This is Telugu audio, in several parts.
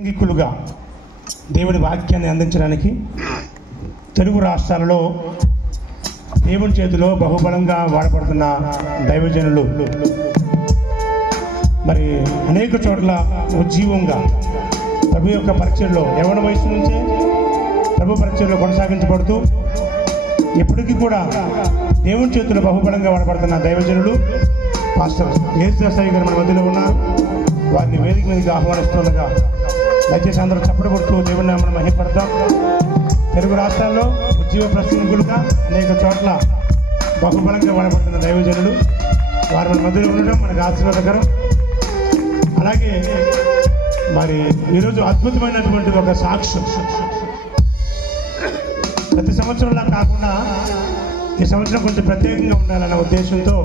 అంగికులుగా దేవుడి వాక్యాన్ని అందించడానికి తెలుగు రాష్ట్రాలలో దేవుని చేతిలో బహుబలంగా వాడబడుతున్న దైవజనులు మరి అనేక చోట్ల ఉజ్జీవంగా ప్రభు యొక్క పరిచయలో యవ్వన వయసు నుంచే ప్రభు పరిచయలో కొనసాగించబడుతూ ఇప్పటికీ కూడా దేవుని చేతిలో బహుబలంగా వాడబడుతున్న దైవజనులు పాస్టర్ యేసుదాసయ్య గారు మన మధ్యలో ఉన్నారు. వారిని వేదిక మీదకి ఆహ్వానిస్తుండగా దయచేసి అందరూ చప్పట్లు కొడుతూ దేవుని నామమున మహిమపడతాం. తెలుగు రాష్ట్రాల్లో ఉద్యోగ ప్రసంగులుగా అనేక చోట్ల బహుబలంగా వాడబడుతున్న దైవజనులు వారి మన మధ్యలో ఉండడం మనకు ఆశీర్వాదకరం. అలాగే మరి ఈరోజు అద్భుతమైనటువంటి ఒక సాక్ష్యం, ప్రతి సంవత్సరంలా కాకుండా ఈ సంవత్సరం కొంచెం ప్రత్యేకంగా ఉండాలన్న ఉద్దేశంతో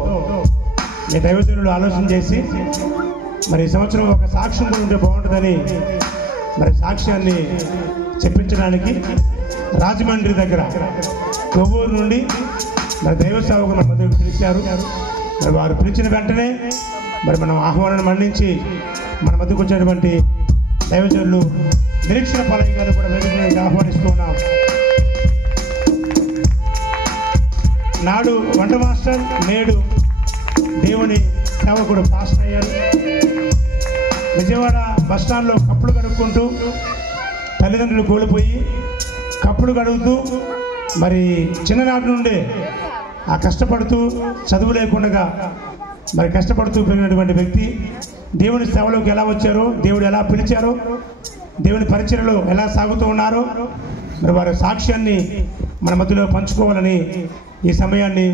ఈ దైవజనులు ఆలోచన చేసి మరి ఈ సంవత్సరం ఒక సాక్ష్యం ఉంటే బాగుంటుందని మరి సాక్ష్యాన్ని చెప్పించడానికి రాజమండ్రి దగ్గర కొవ్వూరు నుండి మరి దైవ సేవకులు మన మధ్యకు పిలిచారు. మరి వారు పిలిచిన వెంటనే మరి మనం ఆహ్వానాన్ని మన్నించి మన మధ్యకు వచ్చినటువంటి దైవజనులు నిరీక్షణ పాలయ్య గారు కూడా వేదికగా ఆహ్వానిస్తూ ఉన్నాం. నాడు వంట మాస్టర్, నేడు దేవుని సేవకుడు పాస్టర్ అయ్యారు. విజయవాడ బస్టాండ్లో కప్పులు కడుక్కుంటూ తల్లిదండ్రులు కోల్పోయి కప్పులు కడుగుతూ మరి చిన్ననాటి నుండే ఆ కష్టపడుతూ చదువు లేకుండా మరి కష్టపడుతూ పెరిగినటువంటి వ్యక్తి దేవుని సేవలోకి ఎలా వచ్చారో, దేవుడు ఎలా పిలిచారో, దేవుని పరిచర్యలో ఎలా సాగుతూ ఉన్నారో మరి వారి సాక్ష్యాన్ని మన మధ్యలో పంచుకోవాలని ఈ సమయాన్ని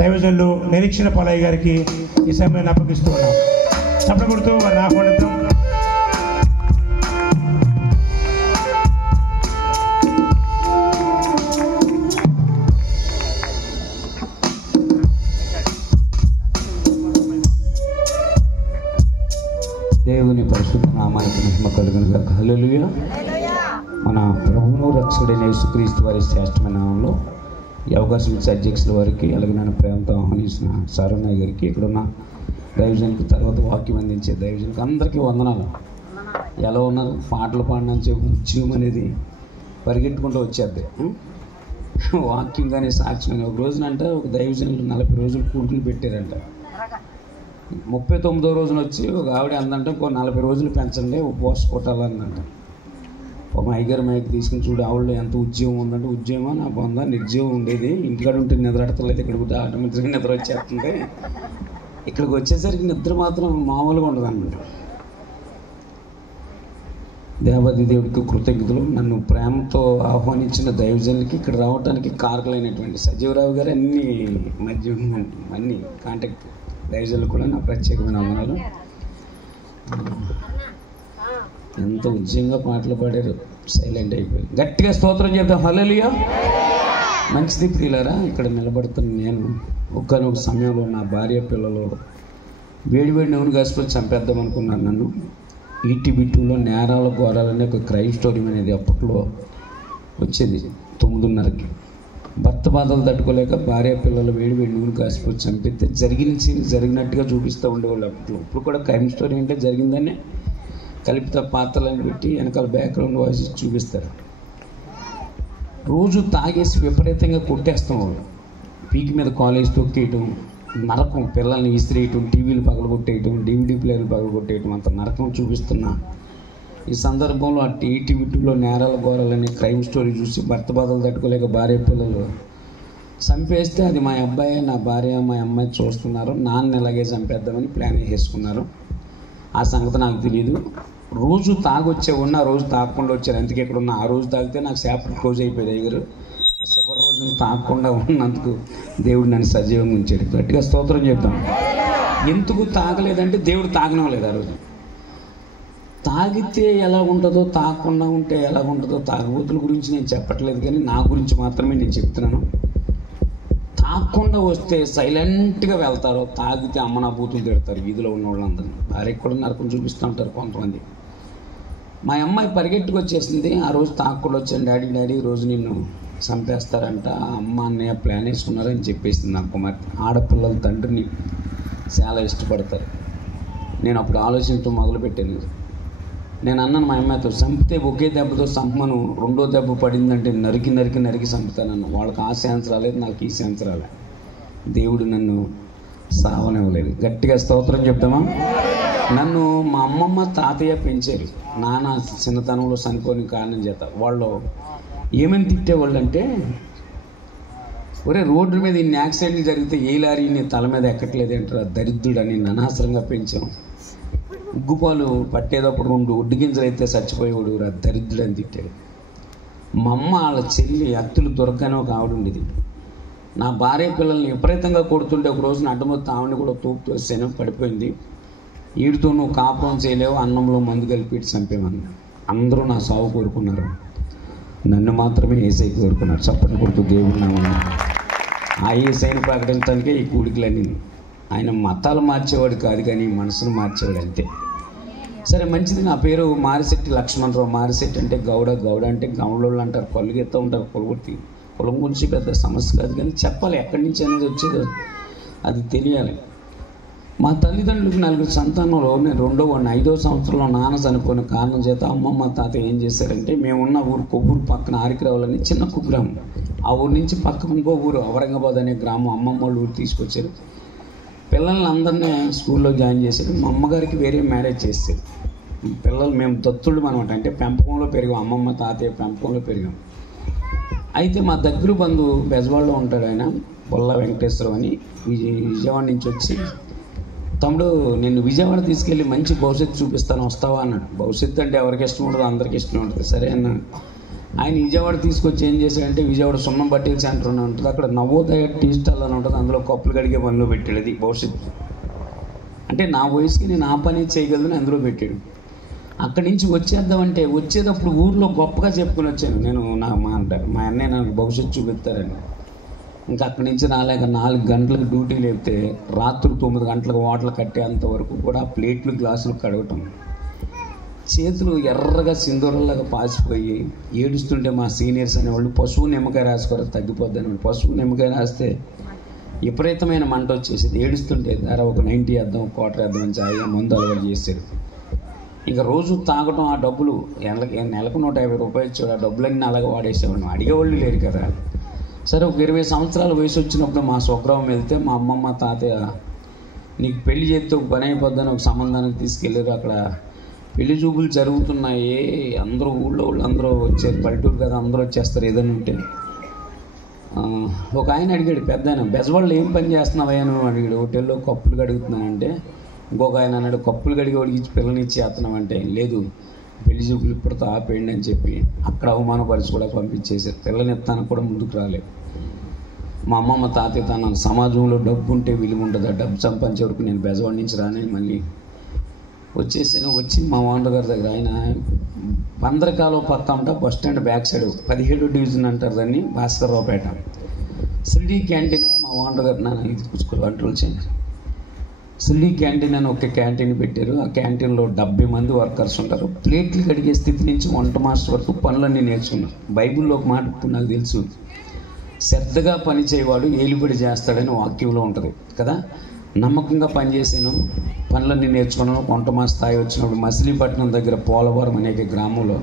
దైవజనులు నిరీక్షణ పాలయ్య గారికి ఈ సమయాన్ని అప్పగిస్తూ ఉన్నాం. చప్పట్లు కొడుతూ వారిని ఆహ్వానిద్దాం. దేవుని పరిశుద్ధ నామానికి మహిమ కలుగునుగాక. హల్లెలూయా. మన ప్రభువును రక్షకుడైన యేసుక్రీస్తు వారి శ్రేష్టమైన నామంలో ఈ అవకాశం ఇచ్చే అధ్యక్షుల వారికి, అలాగే నన్ను ప్రేమతో ఆహ్వానించిన సారన్నయ్య గారికి, ఇక్కడున్న దైవజనుకి, తర్వాత వాక్యం అందించే దైవజనుకి అందరికీ వందనాలు. ఎలా ఉన్నారు? పాటలు పాడినంచే ఉద్యమం అనేది పరిగెట్టుకుంటూ వచ్చేద్ది. వాక్యం కానీ సాక్ష్యం. ఒక రోజునంట ఒక దైవజనులు 40 రోజులు కూడుకులు పెట్టారంట. 39వ రోజున వచ్చి ఒక ఆవిడ అందంట, ఇంకో 40 రోజులు పెంచండి, ఉపవాస కొట్టాలందంట. ఒక మైగారు మైక్ తీసుకుని చూడు ఆవిడలో ఎంత ఉద్యోగం ఉందంటే, ఉద్యోగమా నా పొందా నిర్జీవం ఉండేది, ఇంటికాడ ఉంటే నిద్రడతలేదు, ఇక్కడికి ఆటోమేటిక్గా నిద్ర వచ్చేస్తుంది, ఇక్కడికి వచ్చేసరికి నిద్ర మాత్రం మామూలుగా ఉండదు అనమాట. దేవాది దేవుడికి కృతజ్ఞతలు. నన్ను ప్రేమతో ఆహ్వానించిన దైవజనులకి, ఇక్కడ రావడానికి కారకులైనటువంటి సజీవరావు గారు, అన్ని కాంటాక్ట్ దైవజనులు కూడా నా ప్రత్యేకమైన వందనాలు. ఎంత ఉద్యోగంగా పాటలు పాడారు, సైలెంట్ అయిపోయి గట్టిగా స్తోత్రం చెప్తాం. హల్లెలూయా. మంచిది ప్రియులారా. ఇక్కడ నిలబడుతున్న నేను ఒక్కనొక సమయంలో నా భార్య పిల్లలు వేడివేడి నూనె గాసుకొని చంపేద్దాం అనుకున్నాను. నన్ను ఈటీబీ2లో నేరాల ఘోరాలనే ఒక క్రైమ్ స్టోరీ అనేది అప్పట్లో వచ్చేది 9:30కి. భర్త బాధలు తట్టుకోలేక భార్య పిల్లలు వేడివేడి నూనె కాసిపోయి చంపితే జరిగినట్టుగా చూపిస్తూ ఉండేవాళ్ళు అప్పట్లో. ఇప్పుడు కూడా క్రైమ్ స్టోరీ అంటే జరిగిందని కల్పిత పాత్రలను పెట్టి వెనకాల బ్యాక్గ్రౌండ్ వాయిస్ చూపిస్తారు. రోజు తాగేసి విపరీతంగా కొట్టేస్తాం వాళ్ళు. పీకి మీద కాలేజ్ తొక్కేయటం, నరకం, పిల్లల్ని విసిరేయటం, టీవీలు పగలగొట్టేయటం, DVD ప్లేయర్లు పగలగొట్టేయటం, అంత నరకం చూపిస్తున్నా ఈ సందర్భంలో ఆ ఈటీవీ2లో నేరాల ఘోరాలని క్రైమ్ స్టోరీ చూసి భర్త బాధలు తట్టుకోలేక భార్య పిల్లలు చంపేస్తే అది మా అబ్బాయి, నా భార్య, మా అమ్మాయి చూస్తున్నారు, నాన్న ఎలాగే చంపేద్దామని ప్లాన్ వేసుకున్నారు. ఆ సంగతి నాకు తెలియదు. రోజు తాగొచ్చేవాడిని, ఆ రోజు తాగకుండా వచ్చారు. అందుకే ఇక్కడ ఉన్న ఆ రోజు తాగితే నాకు చాప్టర్ క్లోజ్ అయిపోయింది దగ్గర. చివరి రోజున తాగకుండా ఉన్నందుకు దేవుడు నన్ను సజీవంగా ఉంచాడు. గట్టిగా స్తోత్రం చెప్తాను. ఎందుకు తాగలేదంటే దేవుడు తాగనవలేదు. ఆ రోజు తాగితే ఎలా ఉంటుందో, తాగకుండా ఉంటే ఎలా ఉంటుందో తాగుబోతుల గురించి నేను చెప్పట్లేదు, కానీ నా గురించి మాత్రమే నేను చెప్తున్నాను. తాగకుండా వస్తే సైలెంట్గా వెళ్తారు, తాగితే అమ్మనా బూతులు తిడతారు వీధిలో ఉన్న వాళ్ళందరినీ. భార్యకు కూడా నరకం చూపిస్తూ ఉంటారు కొంతమంది. మా అమ్మాయి పరిగెట్టుకు వచ్చేసింది. ఆ రోజు తాగకుండా వచ్చాను, డాడీ ఈరోజు నిన్ను చంపేస్తారంట, అమ్మ అన్నయ్య ప్లాన్ వేసుకున్నారని చెప్పేసింది. నా కుమార్తె ఆడపిల్లల తండ్రిని చాలా ఇష్టపడతారు. నేను అప్పుడు ఆలోచించడం మొదలుపెట్టాను, నేను అన్నాను మా అమ్మాయితో, చంపితే ఒకే దెబ్బతో చంపమను, రెండో దెబ్బ పడిందంటే నరికి నరికి నరికి చంపుతానన్న. వాళ్ళకి ఆ సెన్స్ రాలేదు, నాకు ఈ సెన్స్ రాలేదు. దేవుడు నన్ను సావనివ్వలేదు. గట్టిగా స్తోత్రం చెప్తామా. నన్ను మా అమ్మమ్మ తాతయ్య పెంచారు. నాన్న చిన్నతనంలో చనిపోయిన కారణం చేత వాళ్ళు ఏమని తిట్టేవాళ్ళు అంటే, ఒరే రోడ్డు మీద ఇన్ని యాక్సిడెంట్లు జరిగితే ఏ లారీ నీ తల మీద ఎక్కట్లేదు అంటారు, దరిద్రుడని అనవసరంగా పెంచాం. ఉగ్గుపాలు పట్టేటప్పుడు 2 ఒడ్డు గింజలు అయితే చచ్చిపోయేవాడు, దరిద్రుడని తిట్టాడు. మా అమ్మ వాళ్ళ చెల్లి అత్తులు దొరకని ఒక ఆవిడ ఉండేది. నా భార్య పిల్లల్ని విపరీతంగా కొడుతుంటే ఒక రోజున అడ్డమొత్తి ఆవిడని కూడా తోపు తోసాను, పడిపోయింది. వీడితో నువ్వు కాపురం చేయలేవు, అన్నంలో మందు కలిపి చంపేమని. అందరూ నా సాగు కోరుకున్నారు, నన్ను మాత్రమే ఏసై కోరుకున్నారు. చప్పట్లు కొడుతూ దేవుడు నామమున ఆ ఏసైని ప్రకటించడానికే ఈ కూడికలన్నీ. ఆయన మతాలు మార్చేవాడు కాదు, కానీ మనసును మార్చేవాడు అంతే. సరే మంచిది. నా పేరు మారిశెట్టి లక్ష్మణరావు. మారిశెట్టి అంటే గౌడ, గౌడ అంటే గౌడోళ్ళు అంటారు, పళ్ళు ఎత్తా ఉంటారు. పొలగొట్టి పొలం గురించి పెద్ద సమస్య కాదు, కానీ చెప్పాలి ఎక్కడి నుంచి అనేది వచ్చేది అది తెలియాలి. మా తల్లిదండ్రులకు 4 సంతానంలో నేను 2వ వాడిని. 5వ సంవత్సరంలో నాన్న చనిపోయిన కారణం చేత అమ్మమ్మ తాత ఏం చేశారంటే, మేమున్న ఊరు కొవ్వూరు పక్కన ఆరికిరావులని చిన్న కుగ్రామం, ఆ ఊరు నుంచి పక్కన ఇంకో ఊరు ఔరంగాబాద్ అనే గ్రామం, అమ్మమ్మ వాళ్ళు ఊరు తీసుకొచ్చారు. పిల్లల్ని అందరినీ స్కూల్లో జాయిన్ చేశారు. మా అమ్మగారికి వేరే మ్యారేజ్ చేస్తారు. పిల్లలు మేము దత్తుళ్ళు అనమాట, అంటే పెంపకంలో పెరిగాం, అమ్మమ్మ తాతయ్య పెంపకంలో పెరిగాం. అయితే మా దగ్గర బంధువు బెజవాడలో ఉంటాడు, ఆయన పొల్ల వెంకటేశ్వరం అని, విజయవాడ నుంచి వచ్చి, తమ్ముడు నిన్ను విజయవాడ తీసుకెళ్ళి మంచి భవిష్యత్తు చూపిస్తాను, వస్తావా అన్నాడు. భవిష్యత్తు అంటే ఎవరికి ఇష్టం ఉండదు, అందరికీ ఇష్టం ఉంటుంది. సరే అన్న. ఆయన విజయవాడ తీసుకొచ్చి ఏం చేశాడంటే, విజయవాడ సున్నం బట్టీల సెంటర్ అని ఉంటుంది, అక్కడ నవోదయ టీ స్టాల్ అని ఉంటుంది, అందులో కప్పులు కడిగే పనిలో పెట్టాడు. అది భవిష్యత్తు అంటే నా వయసుకి నేను ఆ పని చేయగలను అందులో పెట్టాడు. అక్కడి నుంచి వచ్చేద్దామంటే వచ్చేటప్పుడు ఊర్లో గొప్పగా చెప్పుకొని వచ్చాను నేను. మా అన్నయ్య నాకు భవిష్యత్తు చూపిస్తారని. ఇంకా అక్కడి నుంచి రాలేక 4 గంటలకు డ్యూటీ లేపితే రాత్రి 9 గంటలకు వాటలు కట్టేంతవరకు కూడా ప్లేట్లు గ్లాసులు కడగటం, చేతులు ఎర్రగా సింధూరంలాగా పాసిపోయి ఏడుస్తుంటే మా సీనియర్స్ అనేవాళ్ళు పసుపు నిమ్మకాయ రాసుకోరా తగ్గిపోద్దని. పసుపు నిమ్మకాయ రాస్తే విపరీతమైన మంట వచ్చేసేది. ఏడుస్తుంటే ధర ఒక 90 వేద్దాం, ఒక క్వార్టర్ వేద్దాం అని చాయ్ మందు అలవాటు చేశారు. ఇక రోజు తాగటం, ఆ డబ్బులు నెలకు 150 రూపాయలు ఇచ్చాడు. ఆ డబ్బులన్నీ అలాగే వాడేసేవాడు, అడిగేవాళ్ళు లేరు కదా. సరే ఒక 20 సంవత్సరాల వయసు వచ్చినప్పుడు మా స్వగ్రామం వెళ్తే మా అమ్మమ్మ తాతయ్య నీకు పెళ్లి చేస్తే ఒక పని అయిపోద్దని ఒక సంబంధానికి తీసుకెళ్ళారు. అక్కడ పెళ్లి చూపులు జరుగుతున్నాయి, అందరూ ఊళ్ళో వాళ్ళు అందరూ వచ్చారు, పల్లెటూరు కదా అందరూ వచ్చేస్తారు ఏదైనా ఉంటే. ఒక ఆయన అడిగాడు, పెద్ద ఆయన, బెజవాడలో ఏం పని చేస్తున్నావా నువ్వు అడిగాడు. హోటల్లో కప్పులు కడుగుతున్నానంటే, ఇంకొక ఆయన అన్నాడు, కప్పులు కడిగి వాడికి పిల్లనిచ్చి చేస్తున్నామంటే, లేదు పెళ్లి చూపులు ఇప్పటితో ఆపేయండి అని చెప్పి అక్కడ అవమానపరిచి కూడా పంపించేశారు. పిల్లని ఎత్తానికి కూడా ముందుకు రాలేదు. మా అమ్మమ్మ తాతయ్య తన సమాజంలో డబ్బు ఉంటే విలువ ఉంటుంది, ఆ డబ్బు సంపాదించే వరకు నేను బెజవాడ నుంచి రాని మళ్ళీ వచ్చేసాను. వచ్చి మా ఓనర్ గారి దగ్గర, ఆయన బందరకాలో పక్క అంట బస్ స్టాండ్ బ్యాక్ సైడ్ 17వ డివిజన్ అంటారు దాన్ని, భాస్కర్రావుపేట. సిడీ క్యాంటీన్ మా ఓనర్ గారు నాన్న ఇది కంట్రోల్ చేయండి. సిడీ క్యాంటీన్ అని ఒక క్యాంటీన్ పెట్టారు. ఆ క్యాంటీన్లో 70 మంది వర్కర్స్ ఉంటారు. ప్లేట్లు కడిగే స్థితి నుంచి వంట మాస్టర్ వరకు పనులన్నీ నేర్చుకున్నారు. బైబిల్లో ఒక మాట ఇప్పుడు నాకు తెలుసు, శ్రద్ధగా పని చేయవాడు ఏలుబడి చేస్తాడని వాక్యంలో ఉంటుంది కదా. నమ్మకంగా పనిచేసాను, పనులన్నీ నేర్చుకున్నాను. వంట మా స్థాయి వచ్చినప్పుడు మచిలీపట్నం దగ్గర పోలవరం అనే గ్రామంలో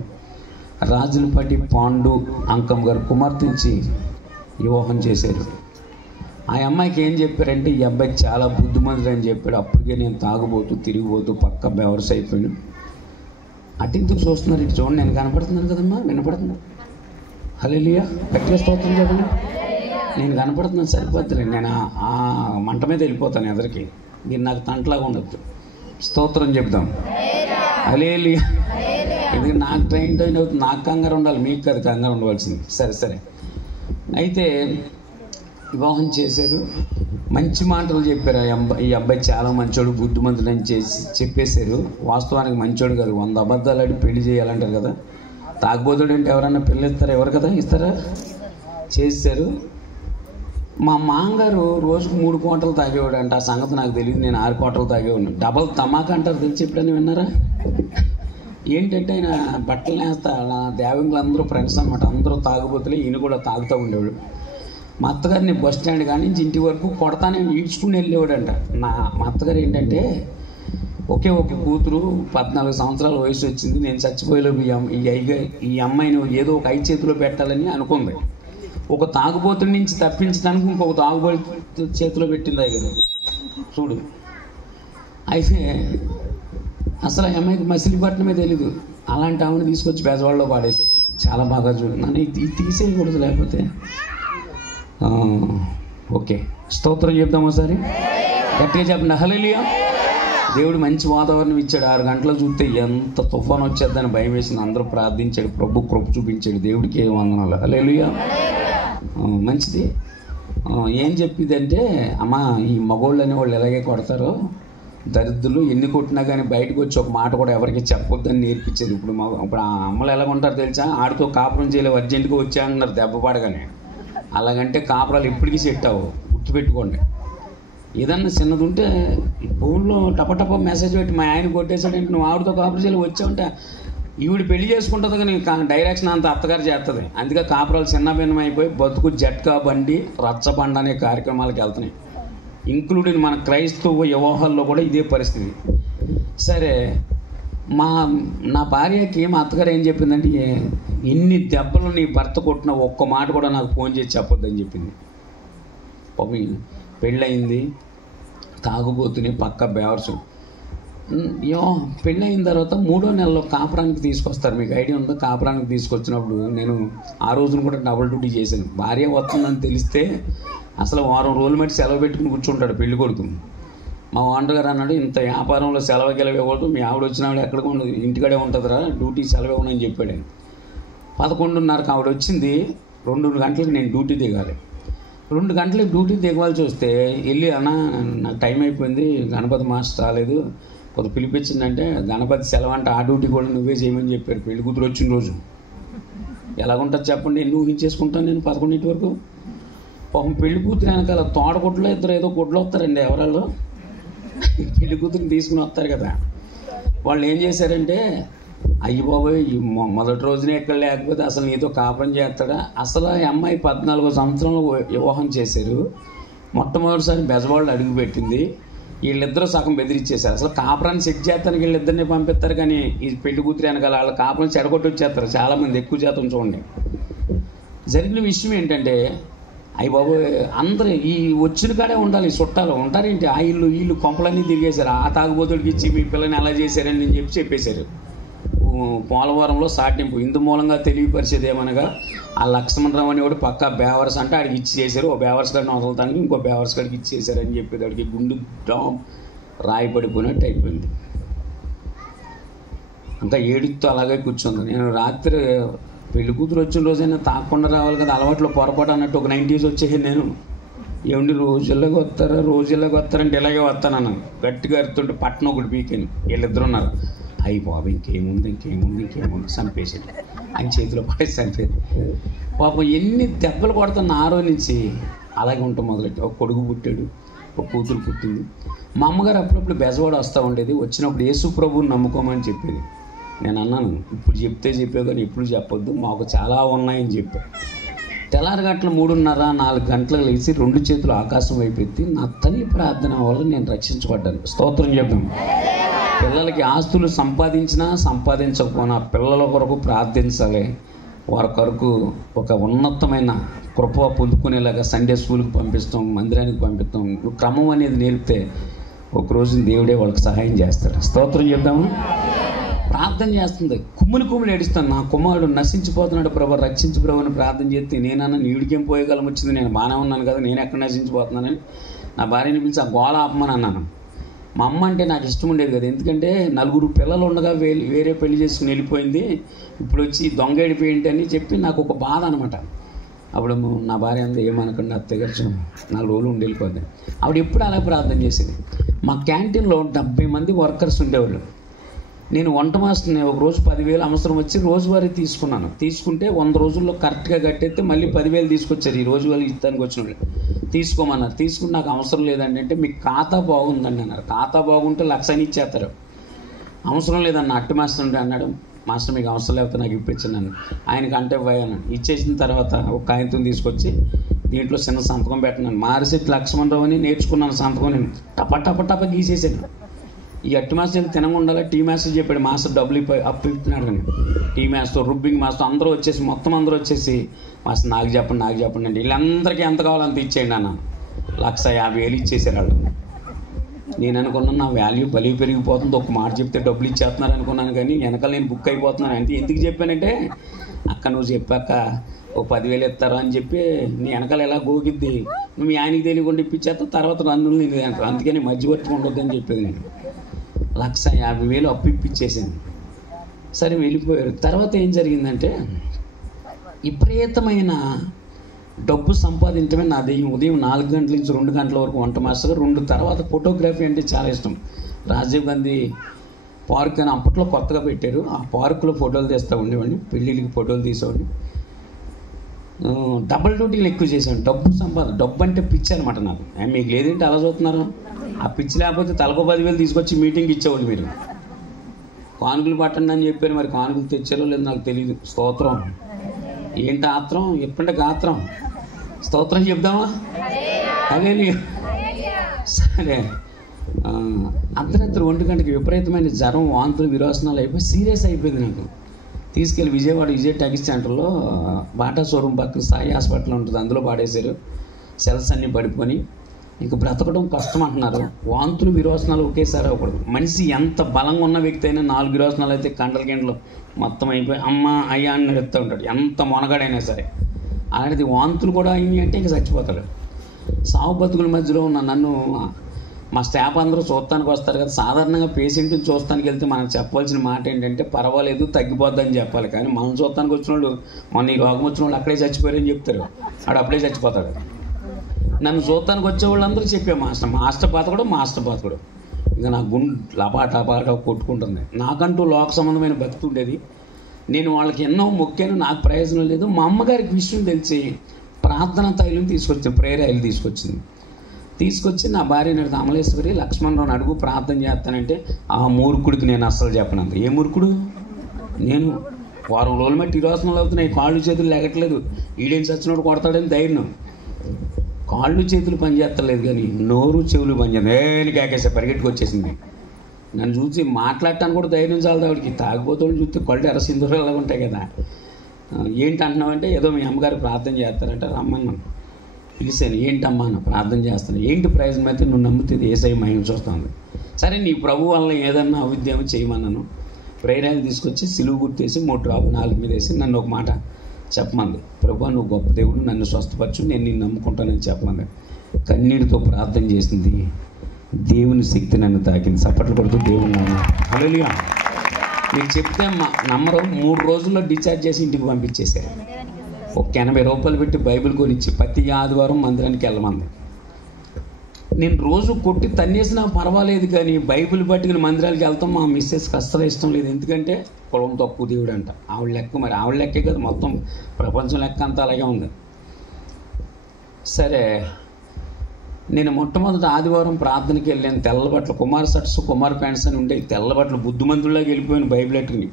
రాజులపాటి పాండు అంకం గారు కుమార్తెంచి వివాహం చేశారు. ఆ అమ్మాయికి ఏం చెప్పారంటే, ఈ అబ్బాయికి చాలా బుద్ధిమంతుడు అని చెప్పాడు. అప్పటికే నేను తాగుబోతూ తిరిగిపోతూ పక్క బెవర్స్ అయిపోయాను. అటిందుకు చూస్తున్నారు, ఇటు చూడండి, నేను కనపడుతున్నాను కదమ్మా, వినపడుతున్నా. హల్లెలూయా, గట్టిగా స్తోత్రం చెప్పండి. నేను కనపడుతున్నాను సరిపోతుంది, నేను ఆ మంట మీద వెళ్ళిపోతాను ఎదరికి, మీరు నాకు తంటలాగా ఉండొచ్చు. స్తోత్రం చెప్తాం. హల్లెలూయా. ఇది నాకు ట్రైన్ అవుతుంది, నాకు కంగారు ఉండాలి, మీకు అది కంగారు ఉండవలసింది. సరే సరే. అయితే వివాహం చేశారు, మంచి మాటలు చెప్పారు. ఈ అబ్బాయి చాలా మంచోడు బుద్ధిమంతుడు అని చెప్పేశారు. వాస్తవానికి మంచోడు కాదు, 100 అబద్ధాలు ఆడి పెళ్లి చేయాలంటారు కదా. తాగుబోతుడు అంటే ఎవరన్నా పెళ్ళి ఇస్తారా? ఎవరు కదా ఇస్తారా? చేశారు. మా మామగారు రోజుకు 3 క్వార్టర్లు తాగేవాడు అంట. ఆ సంగతి నాకు తెలియదు, నేను 6 క్వార్టర్లు తాగేవాడిని. డబల్ తమాకా అంటారు, తెలిసి ఎప్పుడైనా విన్నారా? ఏంటంటే ఆయన బట్టలు వేస్తా దేవంగులు అందరూ ఫ్రెండ్స్ అనమాట, అందరూ తాగుబోతులే, ఈయన కూడా తాగుతూ ఉండేవాడు. మా అత్తగారిని బస్ స్టాండ్ కానీ నుంచి ఇంటి వరకు కొడతానే ఈడ్చుకుని వెళ్ళేవాడంట. మా అత్తగారు ఏంటంటే ఒకే ఒక కూతురు, 14 సంవత్సరాల వయసు వచ్చింది. నేను చచ్చిపోయేలోపు ఈ అమ్మాయిని ఏదో ఒక ఐదు చేతిలో పెట్టాలని అనుకుంది. ఒక తాగుబోతుడి నుంచి తప్పించడానికి ఇంకొక తాగుబోతు చేతిలో పెట్టింది అయ్యారు చూడు. అయితే అసలు ఆ అమ్మాయికి మసిలీపట్నమే తెలీదు. అలాంటి ఆమెను తీసుకొచ్చి బెజవాడలో పాడేసి చాలా బాగా చూడు. నన్ను ఇది తీసేయకూడదు, లేకపోతే ఓకే. స్తోత్రం చెప్దాం ఒకసారి గట్టిగా చెప్పండి హల్లెలూయా. దేవుడు మంచి వాతావరణం ఇచ్చాడు. 6 గంటలు చూస్తే ఎంత తుఫాను వచ్చేద్దని భయం వేసింది. అందరూ ప్రార్థించాడు, ప్రభు కృప చూపించాడు. దేవుడికి వందనాలు. హల్లెలూయా. మంచిది. ఏం చెప్పిందంటే, అమ్మ ఈ మగోళ్ళు అనేవాళ్ళు ఎలాగే కొడతారో, దరిద్రులు ఎన్ని కొట్టినా కానీ బయటకు వచ్చి ఒక మాట కూడా ఎవరికి చెప్పొద్దని నేర్పించేది. ఇప్పుడు ఆ అమ్మలు ఎలాగుంటారు తెలుసా, ఆడితో కాపురం చేయలేవు, అర్జెంటుగా వచ్చా అన్నారు దెబ్బ పడగానే. అలాగంటే కాపురాలు ఎప్పటికీ సెట్ అవ్వవు, గుర్తుపెట్టుకోండి. ఏదన్నా చిన్నది ఉంటే ఫోన్లో టపటప మెసేజ్ పెట్టి మా ఆయన కొట్టేశాడంటే నువ్వు ఆవిడతో కాపురం చేయలేవు వచ్చావంటే ఈవిడ పెళ్లి చేసుకుంటుంది, కానీ డైరెక్షన్ అంత అత్తగారు చేస్తుంది. అందుకే కాపురాలు చిన్న భిన్నం అయిపోయి బతుకు జట్కా బండి రచ్చబండ అనే కార్యక్రమాలకు వెళ్తున్నాయి. ఇంక్లూడింగ్ మన క్రైస్తవ వ్యవహారాల్లో కూడా ఇదే పరిస్థితి. సరే, నా భార్యకి మా అత్తగారు ఏం చెప్పిందంటే, ఎన్ని దెబ్బలు నీ భర్త కొట్టినా ఒక్క మాట కూడా నాకు ఫోన్ చేసి చెప్పొద్దని చెప్పింది. పెళ్ళయింది, తాగుబోతుని పక్క బేవర్సు. పెళ్ళయిన తర్వాత 3వ నెలలో కాపురానికి తీసుకొస్తారు. మీకు ఐడియా ఉందో? కాపురానికి తీసుకొచ్చినప్పుడు నేను ఆ రోజున కూడా డబుల్ డ్యూటీ చేశాను. భార్య వస్తుందని తెలిస్తే అసలు వారం రోజులు మట్టి సెలవు పెట్టుకుని కూర్చుంటాడు పెళ్లి కొడుకు. మా ఓనర్ గారు అన్నాడు, ఇంత వ్యాపారంలో సెలవు గెలవేకూడదు, మీ ఆవిడ వచ్చినావిడ ఎక్కడికి ఉండదు, ఇంటికాడే ఉంటుందిరా, డ్యూటీ సెలవు ఇవ్వనని చెప్పాడు. 11:30కి ఆవిడ వచ్చింది. 2 గంటలకు నేను డ్యూటీ దిగాలి. 2 గంటలకు డ్యూటీ దిగవలసి వస్తే వెళ్ళి, అన్న నాకు టైం అయిపోయింది, గణపతి మాస్టర్ రాలేదు, కొంత పిలిపించిందంటే, గణపతి సెలవు అంటే ఆ డ్యూటీ కూడా నువ్వే చేయమని చెప్పారు పెళ్లి కూతురు వచ్చిన రోజు. ఎలాగుంటుంది చెప్పండి, ఎన్ని ఊహించేసుకుంటాను నేను 11 వరకు. పాపం పెళ్లి కూతురు వెనకాల తోడగుడ్లో ఇద్దరు ఏదో గుడ్లు వస్తారండి, ఎవరాళ్ళు పెళ్లి కూతురిని తీసుకుని వస్తారు కదా. వాళ్ళు ఏం చేశారంటే, అయ్యి బాబోయ్ మొదటి రోజునే ఎక్కడ లేకపోతే అసలు నీతో కాపురం చేస్తాడా. అసలు ఆ అమ్మాయి 14వ సంవత్సరంలో వివాహం చేశారు. మొట్టమొదటిసారి బెజవాళ్ళు అడుగు పెట్టింది. వీళ్ళిద్దరూ సగం బెదిరించేశారు. అసలు కాపురాన్ని సెట్ చేస్తానికి వీళ్ళిద్దరిని పంపిస్తారు, కానీ ఈ పెళ్లి కూతురు వెనకాల వాళ్ళ కాపురం చెడగొట్టి వచ్చేస్తారు చాలామంది, ఎక్కువ శాతం చూడండి. జరిగిన విషయం ఏంటంటే, అయ్యి బాబు అందరూ ఈ వచ్చిన కాడే ఉండాలి, చుట్టాలు ఉంటారేంటి, ఆ ఇల్లు కొంపలన్నీ తిరిగేశారు. ఆ తాగుబోతుడికి ఇచ్చి మీ పిల్లని ఎలా చేశారని నేను చెప్పేశారు. పోలవరంలో సాటింపు ఇందు మూలంగా తెలియపరిచేది ఏమనగా, ఆ లక్ష్మణరావు అనేవాడు పక్కా బేవర్స్ అంటే ఆడికి ఇచ్చి చేశారు. ఓ బేవర్స్ గారిని వదలటానికి ఇంకో బేవర్స్ గారికి ఇచ్చి చేశారని చెప్పేది. ఆడికి గుండు డామ్ రాయిపడిపోయినట్టు అయిపోయింది. ఇంకా ఏడుతో అలాగే కూర్చుంది. నేను రాత్రి పెళ్లి కూతురు వచ్చిన రోజైనా తాకుండా రావాలి కదా, అలవాట్లో పొరపాటు అన్నట్టు ఒక 90s వచ్చేసాను నేను. ఏమండి రోజుల్లోకి వస్తారంటే ఇలాగే వస్తానన్నాను. గట్టిగా అరుతుంటే పట్టణం ఒకటి పీకాను. వీళ్ళిద్దరు ఉన్నారు. అయ్యి బాబు ఇంకేముంది చంపేసాడు. ఆయన చేతిలో పడేసి చంపేది. పాపం ఎన్ని దెబ్బలు కొడుతున్న ఆ రోజు నుంచి అలాగే ఉంటాం మొదలెట్టి. ఒక కొడుకు పుట్టాడు, ఒక కూతురు పుట్టింది. మా అమ్మగారు అప్పుడప్పుడు బెజవాడ వస్తూ ఉండేది. వచ్చినప్పుడు యేసు ప్రభువుని నమ్ముకోమని చెప్పేది. నేను అన్నాను, ఇప్పుడు చెప్పావు కానీ ఎప్పుడు చెప్పొద్దు, మాకు చాలా ఉన్నాయని చెప్పాను. తెల్లారగట్ల 3:30, 4 గంటలకు లేచి 2 చేతులు ఆకాశం వైపు ఎత్తి నా తల్లి ప్రార్థన వల్ల నేను రక్షించబడ్డాను. స్తోత్రం చెప్తాం. పిల్లలకి ఆస్తులు సంపాదించకపోయినా పిల్లల కొరకు ప్రార్థించాలి. వారి కొరకు ఒక ఉన్నతమైన కృప పొందుకునేలాగా సండే స్కూల్కి పంపిస్తాం, మందిరానికి పంపిస్తాం. క్రమం అనేది నేర్పితే ఒకరోజు దేవుడే వాళ్ళకి సహాయం చేస్తాడు. స్తోత్రం చెప్దాము. ప్రార్థన చేస్తుంది, కుమ్ములు ఏడుస్తాను. నా కుమారుడు నశించిపోతున్నాడు ప్రభు, రక్షించు ప్రభు అని ప్రార్థన చేస్తే, నేనన్నా నీడికేం పోయేకాలం వచ్చింది, నేను బాగానే ఉన్నాను కదా, నేను ఎక్కడ నశించిపోతున్నానని నా భార్యని పిలిచి ఆ గోళ ఆపమని అన్నాను. మా అమ్మ అంటే నాకు ఇష్టం ఉండేది కదా, ఎందుకంటే 4 పిల్లలు ఉండగా వేరే పెళ్లి చేసుకుని వెళ్ళిపోయింది, ఇప్పుడు వచ్చి దొంగ వెళ్ళిపోయింది అని చెప్పి నాకు ఒక బాధ అనమాట. అప్పుడు నా భార్య అంతా ఏమనకుండా అత్తయ్య గారు 4 రోజులు ఉండి వెళ్ళిపోద్ది. ఆవిడ ఎప్పుడు అలా ప్రార్థన చేసేది. మా క్యాంటీన్లో 70 మంది వర్కర్స్ ఉండేవాళ్ళు. నేను వంట మాస్టర్ని. ఒకరోజు 10,000 అవసరం వచ్చి రోజువారీ తీసుకున్నాను. తీసుకుంటే 100 రోజుల్లో కరెక్ట్గా కట్టేస్తే మళ్ళీ 10,000 తీసుకొచ్చారు. ఈ రోజువారీ ఇస్తానికి వచ్చిన తీసుకోమన్నారు. తీసుకుని నాకు అవసరం లేదండి అంటే, మీకు ఖాతా బాగుందండి అన్నారు. ఖాతా బాగుంటే 1,00,000 అని ఇచ్చేస్తారు. అవసరం లేదన్న అట్టు మాస్టర్ అంటే అన్నాడు, మాస్టర్ మీకు అవసరం లేకపోతే నాకు ఇప్పించాను. ఆయనకి అంటే అన్నాడు. ఇచ్చేసిన తర్వాత ఒక కాగితం తీసుకొచ్చి దీంట్లో చిన్న సంతకం పెట్టినాను. మారిసెట్ లక్ష్మణరావు అని నేర్చుకున్నాను సంతకం. నేను టప గీసేసాను. ఈ అట్టి మాస్టర్ తినకుండా టీ మాస్టర్ చెప్పాడు, మాస్టర్ డబ్బులు అప్పు ఇస్తున్నాడు అని. టీ మాస్టర్, రుబ్బింగ్ మాస్టర్ అందరూ వచ్చేసి మాస్టర్ నాకు చెప్పండి అంటే వీళ్ళందరికీ ఎంత కావాలో అంత ఇచ్చేయండి అన్న. 150,000 ఇచ్చేసారు వాళ్ళు. నేను అనుకున్నాను నా వాల్యూ బలి పెరిగిపోతుంది, ఒక మాట చెప్తే డబ్బులు ఇచ్చేస్తున్నారు అనుకున్నాను, కానీ వెనకాల నేను బుక్ అయిపోతున్నాను. అంటే ఎందుకు చెప్పానంటే, అక్క నువ్వు చెప్పాక ఓ 10,000 ఇస్తారు అని చెప్పి నీ వెనకాల ఎలా గోగిద్ది, నువ్వు ఆయనకి తెలియకుండా ఇప్పించేస్తా, తర్వాత నన్ను నేను అందుకని మధ్యవర్తి ఉండొద్దని చెప్పేది. నేను 150,000 అప్పు ఇప్పించేసింది. సరే వెళ్ళిపోయారు. తర్వాత ఏం జరిగిందంటే, విపరీతమైన డబ్బు సంపాదించడమే నా దెయ్యం. ఉదయం 4 గంటల నుంచి 2 గంటల వరకు వంట మాస్టర్గా, 2 తర్వాత ఫోటోగ్రఫీ అంటే చాలా ఇష్టం. రాజీవ్ గాంధీ పార్క్ అని అప్పట్లో కొత్తగా పెట్టారు, ఆ పార్కులో ఫోటోలు తీస్తూ ఉండేవాడిని, పెళ్ళిళ్ళకి ఫోటోలు తీసేవాడిని. డబుల్ డ్యూటీలు ఎక్కువ చేశాను. డబ్బు అంటే పిచ్చి అనమాట నాకు. మీకు లేదంటే అలా చూస్తున్నారు, ఆ పిచ్చి లేకపోతే తలకు 10,000 తీసుకొచ్చి మీటింగ్ ఇచ్చేవాళ్ళు మీరు. కానుకలు పట్టండి అని చెప్పారు, మరి కానుకలు తెచ్చారో లేదో నాకు తెలియదు. స్తోత్రం. ఏంటి ఆత్రం? ఎప్పుడంటే గాత్రం. స్తోత్రం చెప్దామా? అదే. సరే, అర్ధరాత్రి 1 గంటకి విపరీతమైన జ్వరం, వాంతులు, విరోచనాలు అయిపోయి సీరియస్ అయిపోయింది నాకు. తీసుకెళ్ళి విజయ టాకీస్ సెంటర్లో బాటా షోరూమ్ పక్కన సాయి హాస్పిటల్ ఉంటుంది, అందులో పాడేశారు. సెల్స్ అన్నీ పడిపోయి ఇంక బ్రతకడం కష్టం అంటున్నారు. వాంతులు, విరోచనాలు ఒకేసారి అవ్వకూడదు. మనిషి ఎంత బలంగా ఉన్న వ్యక్తి అయినా 4 విరోచనాలు అయితే గంటలు మొత్తం అయిపోయి అమ్మ అయ్యా అని నడుస్తూ ఉంటాడు, ఎంత మొనగాడైనా సరే. అలాంటిది వాంతులు కూడా అయింది అంటే ఇంక చచ్చిపోతాడు. సావు బతుకుల మధ్యలో ఉన్న నన్ను మా స్టాఫ్ అందరూ చూడటానికి వస్తారు కదా. సాధారణంగా పేషెంట్ని చూడటానికి వెళ్తే మనం చెప్పాల్సిన మాట ఏంటంటే, పర్వాలేదు తగ్గిపోద్దని చెప్పాలి. కానీ మనం చూడటానికి వచ్చిన వాళ్ళు, మొన్న ఈ రోగం వచ్చిన వాళ్ళు అక్కడే చచ్చిపోయారని చెప్తారు, ఆడు అప్పుడే చచ్చిపోతాడు. నన్ను చూడటానికి వచ్చే వాళ్ళందరూ చెప్పే మాస్టర్ బతకడు. ఇంకా నా గుండె లపాట కొట్టుకుంటుంది. నాకంటూ లోక సంబంధమైన భక్తి ఉండేది. నేను వాళ్ళకి ఎన్నో మొక్కాను, నాకు ప్రయోజనం లేదు. మా అమ్మగారికి విషయం తెలిసి ప్రార్థన తైలం తీసుకొచ్చింది, ప్రేయర్ ఆయిల్ తీసుకొచ్చి నా భార్య నాడు అమలేశ్వరి, లక్ష్మణరావుని అడుగు ప్రార్థన చేస్తానంటే, ఆ మూర్ఖుడికి నేను అస్సలు చెప్పనంత. ఏ మూర్ఖుడు? నేను వారం రోజులు మట్టి ఈరోజులు అవుతున్నాయి, కాళ్ళు చేతులు లేగట్లేదు. ఈడేం చచ్చినోడు కొడతాడని ధైర్యం. కాళ్ళు చేతులు పనిచేస్తలేదు కానీ నోరు చెవులు పనిచేస్తాయి. నేను కేకేసా, పరిగెట్టుకు వచ్చేసింది. నన్ను చూసి మాట్లాడటానికి కూడా ధైర్యం చాలదు ఆవిడకి. తాగిపోతాడు చూస్తే కళ్ళు ఎర్రసింధూరాలు ఉంటాయి కదా. ఏంటి అంటున్నావంటే, ఏదో మీ అమ్మగారు ప్రార్థన చేస్తారంట, రమ్మన్నాను. పిలిచాను. ఏంటమ్మా అన్న, ప్రార్థన చేస్తాను. ఏంటి ప్రయోజనం అయితే, నువ్వు నమ్ముతుంది ఏసై మహిమ చూస్తాను. సరే, నీ ప్రభు వల్ల ఏదన్నా అవిద్యమో చేయమన్నాను. ప్రేరాలు తీసుకొచ్చి సిలువు గుర్తేసి 3 డ్రాపులు 4 మీద వేసి నన్ను ఒక మాట చెప్పమంది. ప్రభు నువ్వు గొప్ప దేవుడు, నన్ను స్వస్థపరచు, నేను నిన్ను నమ్ముకుంటానని చెప్పమంది. కన్నీటితో ప్రార్థన చేసింది. దేవుని శక్తి నన్ను తాకింది. చప్పట్లు కొడుతూ దేవుని హల్లెలూయా. మీరు చెప్తే నమ్మరు. 3 రోజుల్లో డిశ్చార్జ్ చేసి ఇంటికి పంపించేశారు. ఒక 80 రూపాయలు పెట్టి బైబిల్ కొనిచ్చి ప్రతి ఆదివారం మందిరానికి వెళ్ళమంది. నేను రోజు కొట్టి తన్నేసినా పర్వాలేదు, కానీ బైబిల్ పట్టుకుని మందిరాలకు వెళ్తాం మా మిస్సెస్కి అస్సలు ఇష్టం లేదు. ఎందుకంటే కులం తక్కువ దేవుడు అంట. ఆవిడ లెక్క, మరి ఆవిడ లెక్కే కదా, మొత్తం ప్రపంచం లెక్క అంతా అలాగే ఉంది. సరే, నేను మొట్టమొదటి ఆదివారం ప్రార్థనకి వెళ్ళాను. తెల్ల బట్టలు, కుమార్ షర్ట్స్, కుమార్ ప్యాంట్స్ అని ఉండేవి. తెల్ల బట్టలు బుద్ధిమంతుల్లాగా వెళ్ళిపోయాను బైబిల్ ఎట్టుకుని.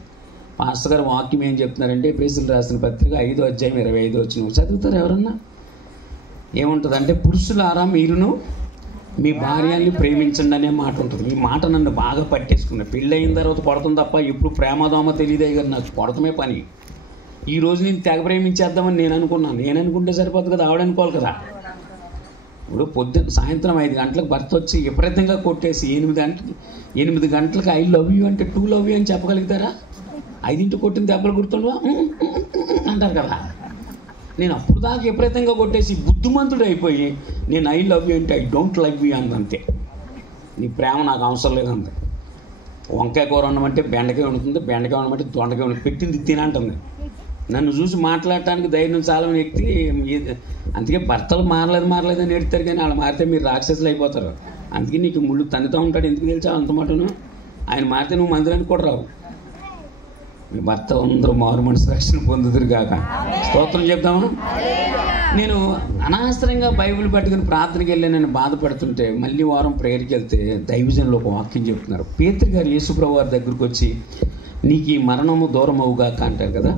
పాస్టర్ గారు వాక్యం ఏం చెప్తున్నారంటే, ఎఫెసీయులకు రాసిన పత్రిక 5వ అధ్యాయం 25 వచ్చిన చదువుతారు ఎవరన్నా? ఏముంటుందంటే, పురుషులారా మీరును మీ భార్యల్ని ప్రేమించండి అనే మాట ఉంటుంది. ఈ మాట నన్ను బాగా పట్టేసుకున్నా. పెళ్ళి అయిన తర్వాత కొడతాం తప్ప ఎప్పుడు ప్రేమదోమ తెలియదే కదా, నాకు కొడతమే పని. ఈరోజు నేను తెగ ప్రేమించేద్దామని నేను అనుకున్నాను. నేను అనుకుంటే సరిపోతుంది కదా, ఆవిడనుకోవాలి కదా. ఇప్పుడు సాయంత్రం 5 గంటలకు భర్త వచ్చి విపరీతంగా కొట్టేసి 8 గంటలకు ఐ లవ్ యూ అంటే 2 లవ్ యూ అని చెప్పగలుగుతారా? 5 కొట్టిన దెబ్బలు గుర్తుండవా అంటారు కదా. నేను అప్పుడు దాకా విపరీతంగా కొట్టేసి బుద్ధిమంతుడు అయిపోయి నేను ఐ లవ్ యూ అంటే ఐ డోంట్ లవ్ యూ అంతే. నీ ప్రేమ నాకు అవసరం లేదంతే. వంకాయ కూర ఉండమంటే బెండకాయ వండుతుంది, బెండకాయ ఉండమంటే దొండకాయ వండి పెట్టింది తినంటుంది. నన్ను చూసి మాట్లాడటానికి ధైర్యం చాలా వ్యక్తి. అందుకే భర్తలు మారలేదు అని ఎడతారు, కానీ వాళ్ళు మారితే మీరు రాక్షసులు అయిపోతారు. అందుకే నీకు ముళ్ళు తన్నుతూ ఉంటాడు. ఎందుకు తెలుసా అంత మాటను? ఆయన మారితే నువ్వు మందిరానికి కూడా రావు. మీ భర్తలు అందరూ మారు మనసు రక్షణ పొందుదురు కాక. స్తోత్రం చెప్తామా? నేను అనవసరంగా బైబిల్ పట్టుకుని ప్రార్థనకి వెళ్ళి నేను బాధపడుతుంటే మళ్ళీ వారం ప్రేయర్కి వెళ్తే దైవజనులు ఒక వాక్యం చెప్తున్నారు. పేతురు గారు యేసుప్రభు వారి దగ్గరికి వచ్చి నీకు ఈ మరణము దూరం అవుగాక అంటారు కదా.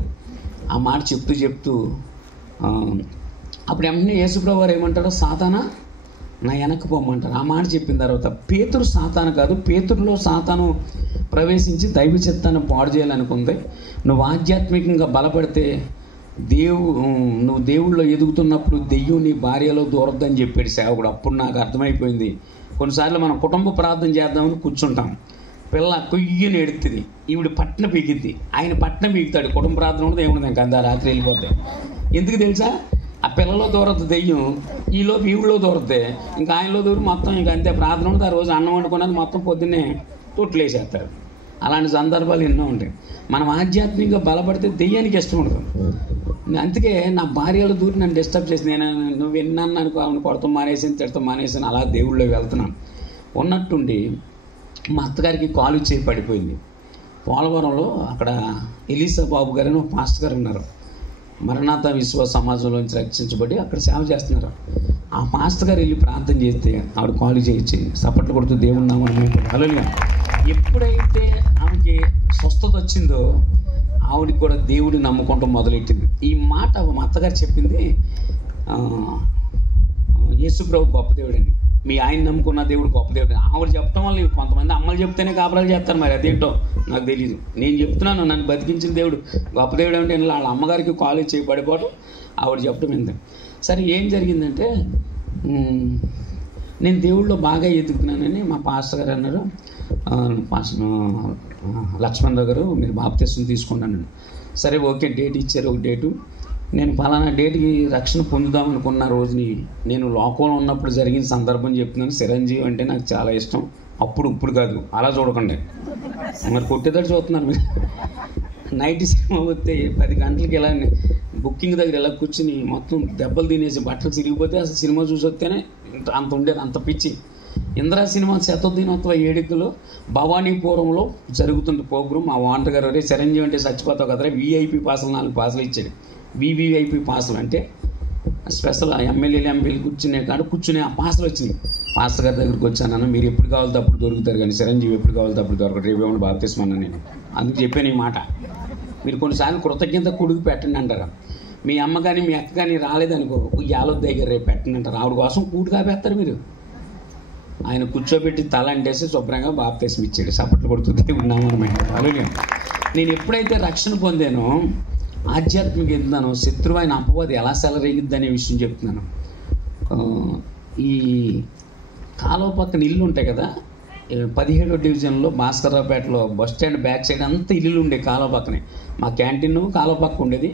ఆ మాట చెప్తూ అప్పుడు వెంటనే యేసుప్రభు వారు ఏమంటాడో, సాతానా నా వెనక్కి పోమంటారు. ఆ మాట చెప్పిన తర్వాత పేతురు సాతాను కాదు, పేతురులో సాతాను ప్రవేశించి దైవ చిత్తాన్ని పాడు చేయాలనుకుంది. నువ్వు ఆధ్యాత్మికంగా బలపడితే నువ్వు దేవుళ్ళో ఎదుగుతున్నప్పుడు దెయ్యం నీ భార్యలో దూరద్దని చెప్పాడు సేవకుడు. అప్పుడు నాకు అర్థమైపోయింది. కొన్నిసార్లు మనం కుటుంబ ప్రార్థన చేద్దామని కూర్చుంటాం, పిల్ల కొయ్యని ఎడుతుంది, ఈవిడ పట్న పీకిద్ది, ఆయన పట్న పీకుతాడు. కుటుంబ ప్రార్థన కూడా దేవుడు ఇంకా అందా రాత్రి వెళ్ళిపోతాయి. ఎందుకు తెలుసా? ఆ పిల్లలో దూరద్దు దెయ్యం, ఈలోపు ఈవిడలో దూరద్దే, ఇంకా ఆయనలో దూరం మొత్తం ఇంకా అంతే. ప్రార్థన ఉంటుంది, ఆ రోజు అన్నం వండుకున్నది మొత్తం పొద్దున్నే తొట్లేసేస్తారు. అలాంటి సందర్భాలు ఎన్నో ఉంటాయి. మనం ఆధ్యాత్మికంగా బలపడితే దెయ్యానికి ఇష్టం ఉండదు. అందుకే నా భార్యలో దూరి నన్ను డిస్టర్బ్ చేసి నువ్వు విన్నాను అనుకో, ఆమెను కొడతాం మానేసాను, తిడతాం మానేసాను, అలా దేవుళ్ళో వెళ్తున్నాను. ఉన్నట్టుండి మా అత్తగారికి కాలు చేయి పడిపోయింది. పోలవరంలో అక్కడ ఎలీసా బాబు గారు అని ఒక పాస్టర్ గారు ఉన్నారు. మరణాత విశ్వాస సమాజంలోంచి రక్షించబడి అక్కడ సేవ చేస్తున్నారు. ఆ పాస్టర్ గారు వెళ్ళి ప్రార్థన చేస్తే ఆవిడ కాలు చేయొచ్చి సపట్లు కొడుతూ దేవుని నామని హల్లెలూయా. ఎప్పుడైతే ఆమెకి స్వస్థత వచ్చిందో ఆవిడకి కూడా దేవుడిని నమ్ముకోవటం మొదలెట్టింది. ఈ మాట మా అత్తగారు చెప్పింది, యేసుప్రభు గొప్ప దేవుడని, మీ ఆయన నమ్ముకున్న దేవుడు గొప్ప దేవుడు. ఆవిడ చెప్పడం వల్ల కొంతమంది అమ్మలు చెప్తేనే కాపరాలు చేస్తారు, మరి అదేంటో నాకు తెలియదు. నేను చెప్తున్నాను, నన్ను బతికించిన దేవుడు గొప్ప దేవుడు అంటే వాళ్ళ అమ్మగారికి కాలేజ్ చేయి పడిపోవడం ఆవిడ చెప్పడం ఏంటి. సరే ఏం జరిగిందంటే, నేను దేవుళ్ళలో బాగా ఎదుగుతున్నానని మా పాస్టర్ గారు అన్నారు, లక్ష్మణరావు గారు మీరు బాప్తిసం తీసుకున్నాను. సరే ఓకే, డేట్ ఇచ్చారు, ఒక డేటు. నేను ఫలానా డేట్కి రక్షణ పొందుదాం అనుకున్న రోజుని నేను లోకంలో ఉన్నప్పుడు జరిగిన సందర్భం చెప్తున్నాను. చిరంజీవి అంటే నాకు చాలా ఇష్టం, అప్పుడు ఇప్పుడు కాదు, అలా చూడకండి, మరి కొట్టేదాడు చూస్తున్నారు మీరు. నైట్ సినిమా వస్తే 10 గంటలకి ఇలా బుకింగ్ దగ్గర ఇలా కూర్చుని మొత్తం దెబ్బలు తినేసి బట్టలు చిరిగిపోతే అసలు సినిమా చూసి వస్తేనే అంత ఉండేది, అంత పిచ్చి. ఇందిరా సినిమా శతదినోత్సవ వేడుకలో భవానీపురంలో జరుగుతుంది ప్రోగ్రాం. మా ఓనర్ గారు రే చిరంజీవి అంటే చచ్చిపోతావు కదరా, వీఐపీ పాసులు 4 పాసులు ఇచ్చాడు. వీవీఐపీ పాసులు అంటే స్పెషల్ ఎమ్మెల్యేలు ఎంపీలు కూర్చునే ఆ పాసులు వచ్చినాయి. పాస్టర్ గారి దగ్గరికి వచ్చానన్న, మీరు ఎప్పుడు కావాలితే అప్పుడు దొరుకుతారు కానీ చిరంజీవి ఎప్పుడు కావాలితే అప్పుడు దొరకదు, రేపు ఏమన్నా బాప్తిస్మన్నా నేను అందుకు చెప్పాను ఈ మాట. మీరు కొన్నిసార్లు కృతజ్ఞత కొడుకు పెట్టండి అంటారు. మీ అమ్మ కానీ మీ అక్క కానీ రాలేదనుకో, యాలొద్దు దగ్గర రేపు పెట్టండి అంటారు. ఆవిడ కోసం కూడు కాపేస్తారు మీరు. ఆయన కూర్చోబెట్టి తల అంటేసి శుభ్రంగా బాప్తిస్మ ఇచ్చాడు. సపట్లు కొడుతుంది ఉన్నామన్నమాట. అలాగే నేను ఎప్పుడైతే రక్షణ పొందానో, ఆధ్యాత్మిక ఎదుగుతానో, శత్రువు ఆయన అపవాది ఎలా సెలరేగిద్ది అనే విషయం చెప్తున్నాను. ఈ కాలువ పక్కన ఇల్లు ఉంటాయి కదా, 17వ డివిజన్లో భాస్కర్రావుపేటలో బస్ స్టాండ్ బ్యాక్ సైడ్ అంతా ఇల్లు ఉండే కాలువ పక్కనే. మా క్యాంటీన్ కాలువ పక్క ఉండేది.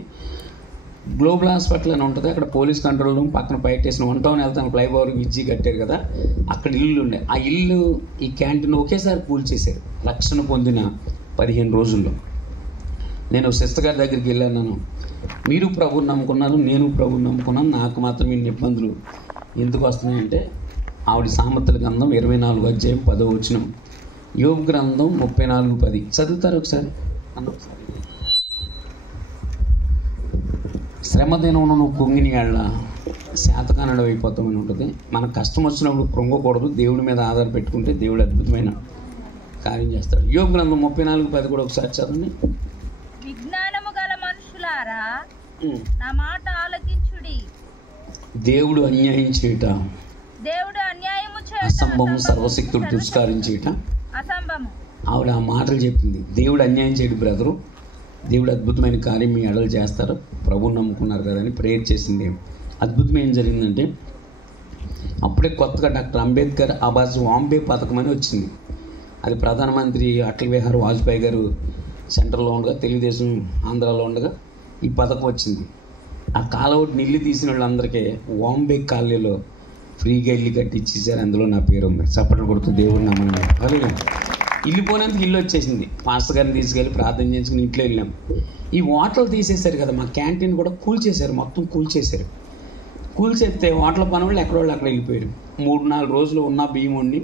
గ్లోబల్ హాస్పిటల్ అని ఉంటుంది, అక్కడ పోలీస్ కంట్రోల్ రూమ్ పక్కన బయట వేసిన 1 టౌన్ వెళ్తాను, ఫ్లైఓవర్ విజ్జి కట్టారు కదా, అక్కడ ఇల్లు ఉండే. ఆ ఇల్లు ఈ క్యాంటీన్ ఒకేసారి కూల్చేశారు రక్షణ పొందిన 15 రోజుల్లో. నేను సిస్టర్ గారి దగ్గరికి వెళ్ళాను, మీరు ప్రభువుని నమ్ముకున్నారు, నేను ప్రభువుని నమ్ముకున్నాను, నాకు మాత్రం ఇన్ని ఇబ్బందులు ఎందుకు వస్తున్నాయంటే, ఆవిడ సామెతల గ్రంథం 24వ అధ్యాయం 10వ వచనం, యోబు గ్రంథం 34:10 చదువుతారు ఒకసారి. శ్రమ దినమున నువ్వు కుంగిని ఏళ్ళ శాతకానుడు అయిపోతామని ఉంటుంది. మనకు కష్టం వచ్చినప్పుడు కృంగకూడదు, దేవుడి మీద ఆధార పెట్టుకుంటే దేవుడు అద్భుతమైన కార్యం చేస్తాడు. యోబు గ్రంథం 34:10 కూడా ఒకసారి చదవండి. విజ్ఞానము గల మనుషులారా నా మాట ఆలకించుడి. దేవుడు అన్యాయం చేయట, దేవుడు అన్యాయము చేయట, అసంభవం, సర్వశక్తుడు దుష్కార్యం చేయట అసంభవము. ఆవిడ ఆ మాటలు చెప్పింది. దేవుడు అన్యాయం చేయడు బ్రదరు, దేవుడు అద్భుతమైన కార్యం మీ ఎడలు చేస్తారు, ప్రభువుని నమ్ముకున్నారు కదా అని ప్రేయర్ చేసింది. అద్భుతం ఏం జరిగిందంటే, అప్పుడే కొత్తగా డాక్టర్ అంబేద్కర్ ఆవాస్ వాంబే పథకం అని వచ్చింది. అది ప్రధానమంత్రి అటల్ బిహారీ వాజ్పేయి గారు సెంట్రల్లో ఉండగా, తెలుగుదేశం ఆంధ్రాలో ఉండగా ఈ పథకం వచ్చింది. ఆ కాలువటి నీళ్ళు తీసిన వాళ్ళందరికీ వాంబే కాలనీలో ఫ్రీగా ఇల్లు కట్టించేసారు. అందులో నా పేరు ఉంది. చప్పట్లు కొడుతూ దేవుడు నామని. అలాగే ఇల్లు పోయినందుకు ఇల్లు వచ్చేసింది. మాస్టర్ గారిని తీసుకెళ్ళి ప్రార్థన చేసుకుని ఇంట్లో వెళ్ళాం. ఈ వాటర్లు తీసేశారు కదా, మా క్యాంటీన్ కూడా కూల్చేశారు, మొత్తం కూల్చేశారు. కూల్చేస్తే వాటర్ల పని వాళ్ళు ఎక్కడోళ్ళు అక్కడ వెళ్ళిపోయారు. 3-4 రోజులు ఉన్న బియ్యం వండి,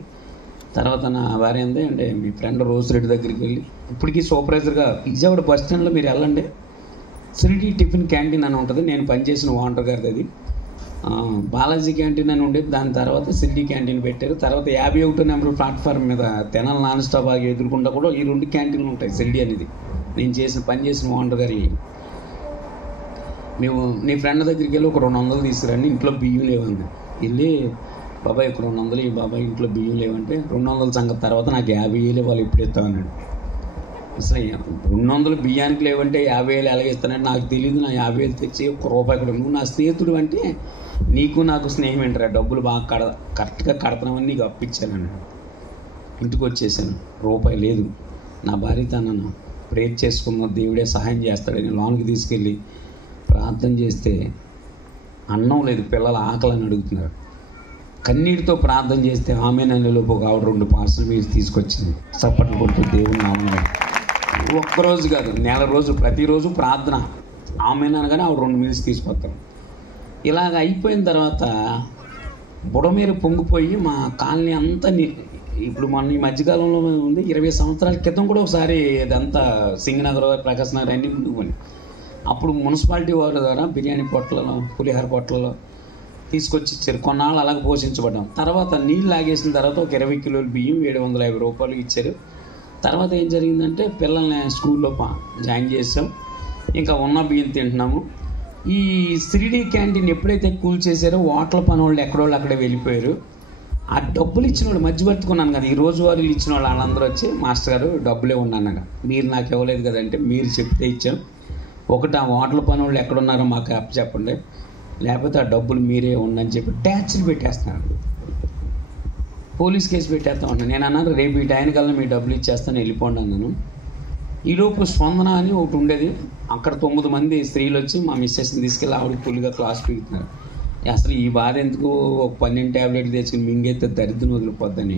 తర్వాత నా భార్య అందే అంటే మీ ఫ్రెండ్ రోజిరెడ్డి దగ్గరికి వెళ్ళి, ఇప్పటికీ సూపర్వైజర్గా విజయవాడ బస్ స్టాండ్లో మీరు వెళ్ళండి, సిరిడి టిఫిన్ క్యాంటీన్ అని ఉంటుంది, నేను పనిచేసిన ఓనర్ గారిది. అది బాలాజీ క్యాంటీన్ అని ఉండేది. దాని తర్వాత సిరిడి క్యాంటీన్ పెట్టారు. తర్వాత 51వ నెంబర్ ప్లాట్ఫామ్ మీద తెనాలి నాన్ స్టాప్ ఆగి ఎదురుకుండా కూడా ఈ 2 క్యాంటీన్లు ఉంటాయి. సిరిడి అనేది నేను పనిచేసిన ఓనర్ గారి. మేము నీ ఫ్రెండ్ దగ్గరికి వెళ్ళి ఒక 200 తీసుకురండి, ఇంట్లో బియ్యం లేవండి. వెళ్ళి బాబాయ్ 200 ఈ బాబాయ్ ఇంట్లో బియ్యం లేవంటే 200 సంగతి తర్వాత నాకు 50,000 వాళ్ళు ఇప్పుడు ఇస్తామన్నాడు. అసలు 200 బియ్యానికి లేవంటే 50,000 ఎలాగ ఇస్తానంటే నాకు తెలియదు. నా 50,000 తెచ్చి ₹1 కూడా నువ్వు నా స్నేహితుడు అంటే నీకు నాకు స్నేహం ఏంటరా, డబ్బులు బాగా కరెక్ట్గా కడతామని నీకు అప్పించానన్నాడు. ఇంటికి వచ్చేసాను, రూపాయి లేదు. నా భార్యతో అన్నాను ప్రేర్ చేసుకున్న దేవుడే సహాయం చేస్తాడని లోనికి తీసుకెళ్ళి ప్రార్థన చేస్తే అన్నం లేదు, పిల్లల ఆకలని అడుగుతున్నారు. కన్నీటితో ప్రార్థన చేస్తే ఆమె నెలలోపు ఒక ఆవిడ 2 పార్సల్ మీద తీసుకొచ్చింది. చప్పట్లు కొడుతూ దేవుని నామములో. ఒక్కరోజు కాదు, నెల రోజులు ప్రతిరోజు ప్రార్థన. ఆమె అనగానే ఆవిడ 2 మీల్స్ తీసుకొస్తాం. ఇలాగ అయిపోయిన తర్వాత బుడమేరు పొంగిపోయి మా కాలనీ అంతా ఇప్పుడు మన ఈ మధ్యకాలంలో ఉంది. 20 సంవత్సరాల క్రితం కూడా ఒకసారి ఇదంతా సింగనగర్, ప్రకాశ్ నగర్ అన్నీ ముందుకొని అప్పుడు మున్సిపాలిటీ వారి ద్వారా బిర్యానీ పొట్లలో, పులిహోర పొట్లలో తీసుకొచ్చి ఇచ్చారు. కొన్నాళ్ళు అలాగ పోషించబడ్డాం. తర్వాత నీళ్ళు లాగేసిన తర్వాత ఒక 20 కిలోల బియ్యం ₹750 ఇచ్చారు. తర్వాత ఏం జరిగిందంటే పిల్లల్ని స్కూల్లో జాయిన్ చేసాం. ఇంకా ఉన్న బియ్యం తింటున్నాము. ఈ 3D క్యాంటీన్ ఎప్పుడైతే కూల్ చేశారో హోటల్ పని వాళ్ళు ఎక్కడోళ్ళు అక్కడే వెళ్ళిపోయారు. ఆ డబ్బులు ఇచ్చిన వాళ్ళు మధ్యవర్తుకున్నాను కదా, ఈ రోజువారీలు ఇచ్చిన వాళ్ళు వాళ్ళందరూ వచ్చి మాస్టర్ గారు డబ్బులే ఉన్నాను, మీరు నాకు ఇవ్వలేదు కదంటే మీరు చెప్తే ఇచ్చాం. ఒకటి ఆ హోటల్ పని వాళ్ళు ఎక్కడున్నారో మాకు చెప్పండి, లేకపోతే ఆ డబ్బులు మీరే ఉండని చెప్పి ట్యాక్స్లు పెట్టేస్తున్నారు. పోలీస్ కేసు పెట్టేస్తా ఉన్నాను. నేను అన్నాను రేపు ఈ టైం కల్లా మీ డబ్బులు ఇచ్చేస్తాను వెళ్ళిపోండి అన్నాను. ఈలోపు స్పందన అని ఒకటి ఉండేది. అక్కడ 9 మంది స్త్రీలు వచ్చి మా మిస్సెస్ని తీసుకెళ్ళి ఆవిడకి ఫుల్గా క్లాస్ పీకుతున్నారు. అసలు ఈ బాధ ఎందుకు, ఒక 12 ట్యాబ్లెట్లు తెచ్చుకుని మింగైతే దరిద్రం వదిలిపోద్దని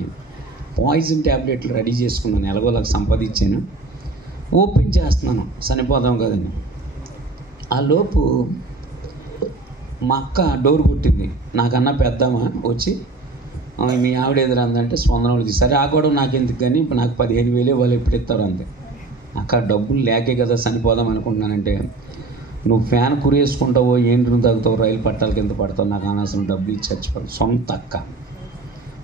పాయిజన్ ట్యాబ్లెట్లు రెడీ చేసుకున్నాను. ఎలాగోలాగా సంపాదించాను. ఓపెన్ చేస్తున్నాను చనిపోదాం కదని. ఆ లోపు మా అక్క డోర్ కొట్టింది. నాకన్నా పెద్దమ్మ వచ్చి మీ ఆవిడ ఎదురందంటే స్పందన ఉంది. సరే ఆ గొడవ నాకు ఎందుకు కానీ ఇప్పుడు నాకు 15,000 వాళ్ళు ఎప్పుడు ఇస్తారు అంతే. అక్క డబ్బులు లేకే కదా చనిపోదాం అనుకుంటున్నానంటే నువ్వు ఫ్యాన్ కురేసుకుంటావో ఏంటి తాగుతావు, రైలు పట్టాల కింద పడతావు, నాకు అనవసరం డబ్బులు ఇచ్చి చచ్చిపోతావు. సొంత అక్క.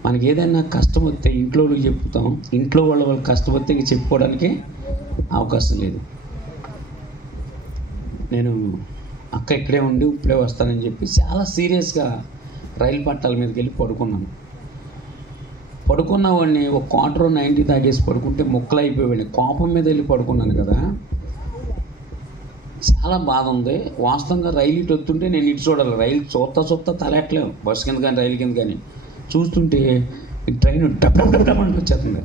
మనకి ఏదైనా కష్టం వస్తే ఇంట్లో వాళ్ళకి చెప్తాం, ఇంట్లో వాళ్ళకి కష్టం వస్తే చెప్పుకోవడానికి అవకాశం లేదు. నేను అక్క ఇక్కడే ఉండి ఇప్పుడే వస్తానని చెప్పి చాలా సీరియస్గా రైలు పట్టాల మీదకి వెళ్ళి పడుకున్నాను. పడుకున్న వాడిని ఒక క్వార్టర్ 90 తాగేసి పడుకుంటే ముక్కలు అయిపోయేవాడిని. కోపం మీద వెళ్ళి పడుకున్నాను కదా, చాలా బాధ ఉంది. వాస్తవంగా రైలు ఇటు వస్తుంటే నేను ఇటు చూడాలి. రైలు చూస్తా తలెట్లేము, బస్సు కింద కానీ రైలు కింద కానీ. చూస్తుంటే ట్రైన్ డబ్బు వచ్చేస్తుంది.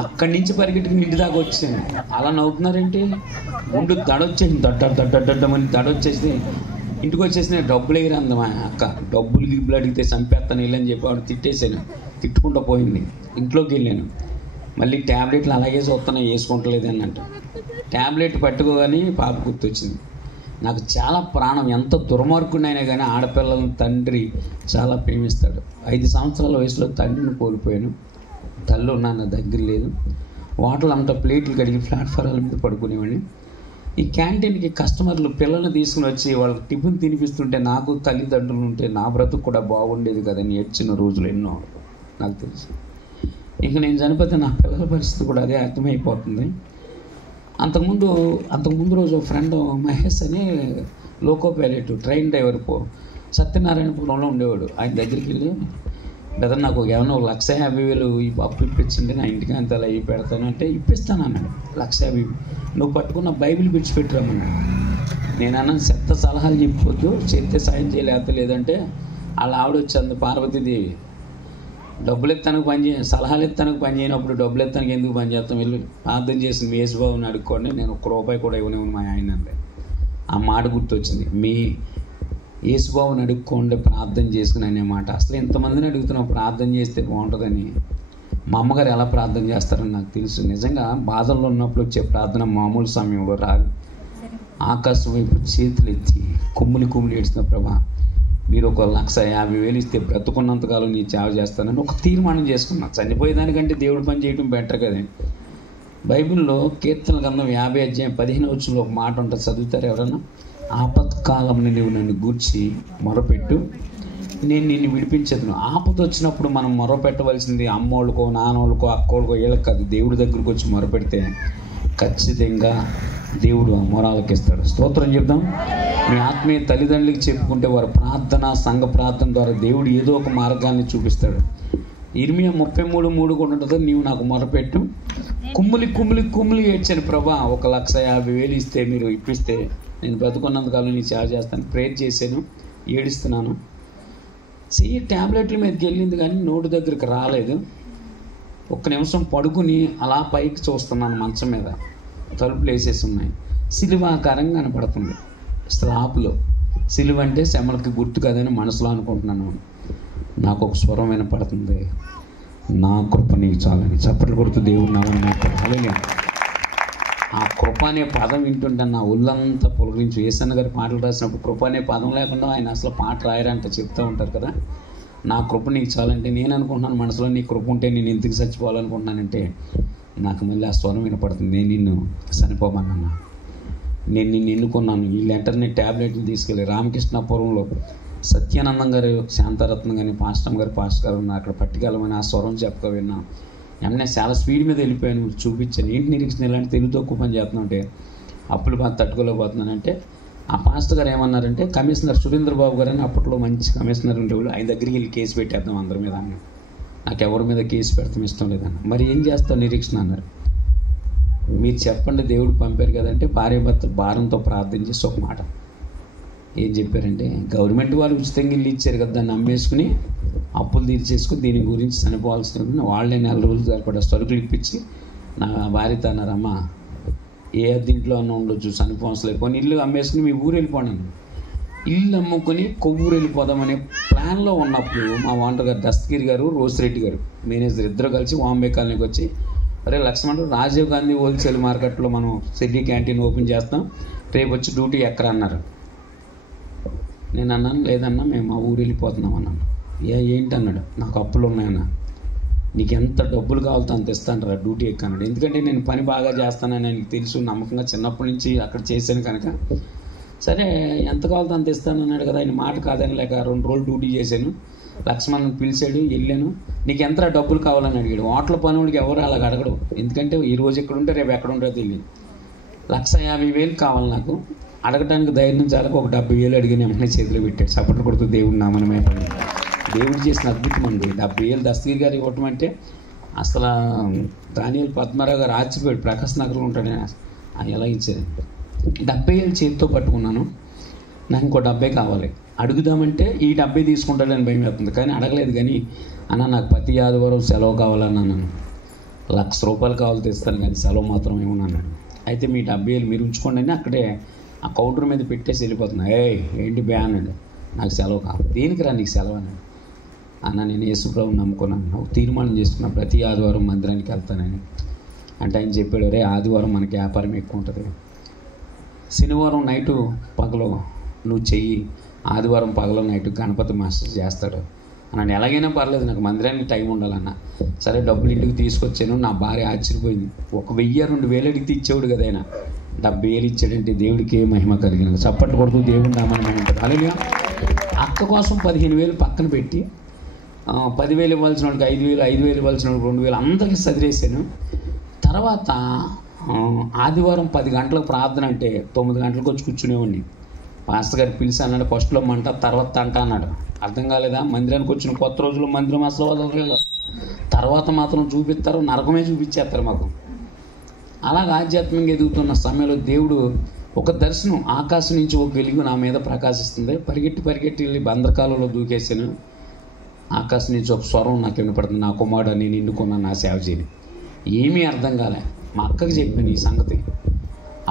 అక్కడి నుంచి పరిగెట్టుకుని ఇంటి దాకా వచ్చాను. అలా నవ్వుతున్నారేంటి, ముందు దడొచ్చేసింది, దడ్డమని దడొచ్చేసి ఇంటికి వచ్చేసి నేను డబ్బులు ఎగిరంది మా అక్క. డబ్బులు గిబ్బులు అడిగితే చంపేస్తాను వెళ్ళని చెప్పి ఆవిడ తిట్టేసాను. తిట్టుకుంటూ పోయింది. ఇంట్లోకి వెళ్ళాను. మళ్ళీ ట్యాబ్లెట్లు అలాగే చూస్తున్నా, వేసుకుంటలేదు అన్నట్టు. ట్యాబ్లెట్ పట్టుకోగానే పాప గుర్తొచ్చింది. నాకు చాలా ప్రాణం. ఎంత దుర్మార్గుడైనా కానీ ఆడపిల్లలను తండ్రి చాలా ప్రేమిస్తాడు. 5 సంవత్సరాల వయసులో తండ్రిని కోల్పోయాను. తల్లి నా దగ్గర లేదు. హోటల్ అంతా ప్లేట్లు కడిగి ప్లాట్ఫారాల మీద పడుకునేవాడిని. ఈ క్యాంటీన్కి కస్టమర్లు పిల్లల్ని తీసుకుని వచ్చి వాళ్ళకి టిఫిన్ తినిపిస్తుంటే నాకు తల్లిదండ్రులు ఉంటే నా బ్రతుకు కూడా బాగుండేది కదని ఏడ్చిన రోజులు ఎన్నో నాకు తెలుసు. ఇంక నేను చనిపోతే నా పిల్లల పరిస్థితి కూడా అదే అర్థమైపోతుంది. అంతకుముందు రోజు ఫ్రెండ్ మహేష్ అని లోకో పైలట్ ట్రైన్ డ్రైవర్ సత్యనారాయణపురంలో ఉండేవాడు. ఆయన దగ్గరికి వెళ్ళి బ్రదర్ నాకు ఏమన్నా 1,50,000 ఈ అప్పు ఇప్పించండి, నా ఇంటికి అంత అలా ఇవి పెడతాను అంటే ఇప్పిస్తాను అన్నాడు. 1,50,000 నువ్వు పట్టుకున్న బైబిల్ విడిచిపెట్టురమ్మన్నాడు. నేను అన్నాను చెత్త సలహాలు చెప్పొద్దు, చేస్తే సాయం లేదంటే వాళ్ళ ఆవిడ వచ్చింది పార్వతీదేవి. డబ్బులు ఎత్తానికి సలహాలు ఎత్తానికి పని చేయనప్పుడు డబ్బులు ఎత్తానికి ఎందుకు పని చేస్తాం, వెళ్ళి ప్రార్థన చేసి మీ యేసుబాబుని అడుక్కోండి, నేను ₹1 కూడా ఇవ్వనివ్వను మా ఆయన అంటే. ఆ మాట గుర్తొచ్చింది, మీ యేసుబాబుని అడుక్కోండి ప్రార్థన చేసుకుని అనే మాట. అసలు ఎంతమందిని అడుగుతున్నావు ప్రార్థన చేస్తే బాగుంటుందని. మా అమ్మగారు ఎలా ప్రార్థన చేస్తారని నాకు తెలుసు. నిజంగా బాధల్లో ఉన్నప్పుడు వచ్చే ప్రార్థన మామూలు సమయంలో రాదు. ఆకాశం వైపు చేతులు ఎత్తి కుమ్ములి ఏడుస్తున్న ప్రభా మీరు ఒక 1,50,000 ఇస్తే బ్రతుకున్నంతకాలం నీ సేవ చేస్తానని ఒక తీర్మానం చేసుకున్నాను. చనిపోయేదానికంటే దేవుడి పని చేయడం బెటర్ కదా. బైబిల్లో కీర్తన గ్రంథం 50 అధ్యాయం 15వ వచనంలో ఒక మాట ఉంటుంది, చదువుతారు ఎవరన్నా? ఆపత్కాలంలో నువ్వు నన్ను గూర్చి మొరపెట్టు, నేను నిన్ను విడిపించదును. ఆపద వచ్చినప్పుడు మనం మొరపెట్టవలసింది అమ్మోళ్ళకో నాన్నోళ్ళకో అక్కోళ్ళకో వీళ్ళకి కాదు, దేవుడి దగ్గరకు వచ్చి మొరపెడితే ఖచ్చితంగా దేవుడు ఆ మొరాలకి ఇస్తాడు. స్తోత్రం చెప్దాం. మీ ఆత్మీయ తల్లిదండ్రులకి చెప్పుకుంటే వారి ప్రార్థన, సంఘ ప్రార్థన ద్వారా దేవుడు ఏదో ఒక మార్గాన్ని చూపిస్తాడు. ఇర్మియా 33:3 కూడా ఉంటుంది, నీవు నాకు మొరపెట్టు, కుమ్ములి కుమ్ములి కుమ్ములి ఏడ్చాను ప్రభా, 1,50,000 ఇస్తే మీరు ఇప్పిస్తే నేను బ్రతుకున్నందుకాలం నీ సేవ చేస్తాను. ప్రేర్ చేశాను, ఏడుస్తున్నాను. ట్యాబ్లెట్ల మీదకి వెళ్ళింది కానీ నోటి దగ్గరికి రాలేదు. ఒక్క నిమిషం పడుకుని అలా పైకి చూస్తున్నాను, మంచం మీద తలుపులు వేసేసి ఉన్నాయి. సిలువ ఆకారంగా కనపడుతుంది స్లాబ్లో. సిలువ అంటే శమలకి గుర్తు కదని మనసులో అనుకుంటున్నాను. నాకు ఒక స్వరం వినపడుతుంది, నా కృప నీకు చాలని. చప్పట్లు కొడుతూ దేవుడు నామని మాట్లాడాలి. ఆ కృప అనే పదం వింటుంటే నా ఒళ్ళంతా పులకరించి. యేసన్న గారి పాటలు రాసినప్పుడు కృప అనే పదం లేకుండా ఆయన అసలు పాట రాయరంటే చెప్తూ ఉంటారు కదా. నా కృప నీకు చాలంటే నేను అనుకుంటున్నాను మనసులో, నీ కృప ఉంటే నేను ఎందుకు చచ్చిపోవాలనుకుంటున్నానంటే నాకు మళ్ళీ ఆ స్వరం వినపడుతుంది, నేను నిన్ను చనిపోమన్నా, నేను నిన్ను ఎన్నుకున్నాను. ఈ లెటర్ని ట్యాబ్లెట్లు తీసుకెళ్ళి రామకృష్ణాపురంలో సత్యానందం గారు, శాంతారత్నం కానీ, పాస్టర్ గారు ఉన్నారు, అక్కడ పట్టుకెళ్ళమని ఆ స్వరం చెప్పక విన్నాను. ఏమన్నా చాలా స్పీడ్ మీద వెళ్ళిపోయాను, చూపించాను. ఏంటి నిరీక్షణ ఇలాంటి తెలుగు తక్కువ పని చేస్తున్నావు అంటే అప్పులు బాగా తట్టుకోలేకపోతున్నానంటే ఆ పాస్టర్ గారు ఏమన్నారంటే, కమిషనర్ సురేంద్ర బాబు గారు అని అప్పట్లో మంచి కమిషనర్ ఉండేవాళ్ళు, ఆయన దగ్గరికి వెళ్ళి కేసు పెట్టేద్దాం అందరి మీద అన్న. నాకు ఎవరి మీద కేసు పెడతాం ఇష్టం లేదన్న. మరి ఏం చేస్తావు నిరీక్షణ అన్నారు. మీరు చెప్పండి, దేవుడు పంపారు కదంటే భార్యాభర్త భారంతో ప్రార్థన చేసి ఒక మాట ఏం చెప్పారంటే, గవర్నమెంట్ వాళ్ళు ఉచితంగా ఇల్లు ఇచ్చారు కదా, దాన్ని అమ్మేసుకుని అప్పులు తీర్చేసుకుని దీని గురించి చనిపోవాల్సిన వాళ్ళే 4 రోజులు సరిపడా సరుకులు ఇప్పించి నా భార్యతో అన్నారమ్మా, ఏ అద్దీంట్లో అన్న ఉండొచ్చు, చనిపోవాల్సిన లేకపోతే ఇల్లు అమ్మేసుకుని మీ ఊరు వెళ్ళిపోండి. ఇల్లు అమ్ముకొని కొవ్వూరు వెళ్ళిపోదామనే ప్లాన్లో ఉన్నప్పుడు మా ఓనర్ గారు దస్తగిరి గారు, రోసిరెడ్డి గారు మేనేజర్ ఇద్దరు కలిసి బాంబే కాలనీకి వచ్చి, అరే లక్ష్మణ్, రాజీవ్ గాంధీ హోల్సేల్ మార్కెట్లో మనం సిటీ క్యాంటీన్ ఓపెన్ చేస్తాం, రేపు వచ్చి డ్యూటీ ఎక్కడ అన్నారు. నేను అన్నాను, లేదన్నా మేము మా ఊరు వెళ్ళిపోతున్నాం అన్నాను. ఏంటి అన్నాడు, నాకు అప్పులు ఉన్నాయన్నా, నీకు ఎంత డబ్బులు కావాలో అంత ఇస్తాను రా, డ్యూటీ ఎక్కన్నాడు. ఎందుకంటే నేను పని బాగా చేస్తానని ఆయనకి తెలుసు, నమ్మకంగా చిన్నప్పటి నుంచి అక్కడ చేశాను కనుక. సరే ఎంత కావాలో అంత ఇస్తాను అన్నాడు కదా, ఆయన మాట కాదని లేక 2 రోజులు డ్యూటీ చేశాను. లక్ష్మణ్ పిలిచాడు, వెళ్ళాను. నీకు ఎంత డబ్బులు కావాలని అడిగాడు. హోటల్ పనుడికి ఎవరు అలాగ అడగడు, ఎందుకంటే ఈరోజు ఎక్కడ ఉంటే రేపు ఎక్కడ ఉంటుందో తెలియదు. 1,50,000 కావాలి నాకు. అడగటానికి ధైర్యం చాలకు ఒక 70,000 అడిగిన వెంటనే చేతిలో పెట్టాడు. సపోర్ట్ కొడుతూ దేవుడు నామనమే పని. దేవుడు చేసిన అద్భుతం అండి. 70,000 దస్తగిరి గారు ఇవ్వటం అంటే అసలు దానియాల్ పద్మారావు గారు ఆశ్చర్యపోయాడు. ప్రకాశ్ నగర్లో ఉంటాడు, ఎలా ఇచ్చారు. 70,000 చేతితో పట్టుకున్నాను. నాకు ఇంకో 70 కావాలి. అడుగుదామంటే ఈ 70 తీసుకుంటాడని భయం అవుతుంది, కానీ అడగలేదు. కానీ అన్న నాకు ప్రతి ఆదివారం సెలవు కావాలని అన్నాను. 1,00,000 రూపాయలు కావాలి తెస్తాను కానీ సెలవు మాత్రం ఏమన్నాడు. అయితే మీ 70,000 మీరు ఉంచుకోండి అని అక్కడే ఆ కౌంటర్ మీద పెట్టేసి వెళ్ళిపోతున్నా. ఏంటి బ్యా అన్నాడు, నాకు సెలవు కావాలి. దేనికి రా నీకు సెలవు అన్నాడు. అన్న నేను యేసుప్రభుని నమ్ముకున్నాను, ఒక తీర్మానం చేసుకున్నా ప్రతి ఆదివారం మందిరానికి వెళ్తానని. అంటే ఆయన చెప్పాడు, రే ఆదివారం మనకి వ్యాపారం ఎక్కువ ఉంటుంది, శనివారం నైటు పగలు నువ్వు చెయ్యి, ఆదివారం పగలు నైటు గణపతి మాస్టర్ చేస్తాడు అన్నాను. ఎలాగైనా పర్లేదు, నాకు మందిరానికి టైం ఉండాలన్న. సరే డబ్బులు ఇంటికి తీసుకొచ్చాను. నా భార్య ఆశ్చర్యపోయింది. 1,000-2,000 అడిగితే ఇచ్చేవాడు కదా ఆయన, 70,000 ఇచ్చాడంటే దేవుడికి మహిమ కలిగిన. చప్పట్లు కొడుతూ దేవుడు నామని ఉంటుంది. అలాగే అక్క కోసం 15,000 పక్కన పెట్టి 10,000 ఇవ్వాల్సిన వాడికి 5,000, 5,000 ఇవ్వాల్సిన వాడికి 2,000 అందరికీ చదివేశాను. తర్వాత ఆదివారం 10 గంటలకు ప్రార్థన అంటే 9 గంటలకు వచ్చి కూర్చునేవాడిని. పాస్టర్ గారు పిలిచి అన్నాడు, ఫస్ట్లో మంట తర్వాత తంట అన్నాడు. అర్థం కాలేదా? మందిరానికి వచ్చిన కొత్త రోజుల్లో మందిరం అసలు వదలలేదు, తర్వాత మాత్రం చూపిస్తారు, నరకమే చూపించేస్తారు మాకు. అలాగ ఆధ్యాత్మికంగా ఎదుగుతున్న సమయంలో దేవుడు ఒక దర్శనం, ఆకాశం నుంచి ఒక వెలుగు నా మీద ప్రకాశిస్తుంది. పరిగెట్టి వెళ్ళి బందరకాలలో దూకేశాను. ఆకాశం నుంచి ఒక స్వరం నాకు వినపడుతుంది, నా కుమారుడు నేను ఎన్నుకున్నాను నా సేవ చేయని. ఏమీ అర్థం కాలే. మా అక్కకి చెప్పాను ఈ సంగతి.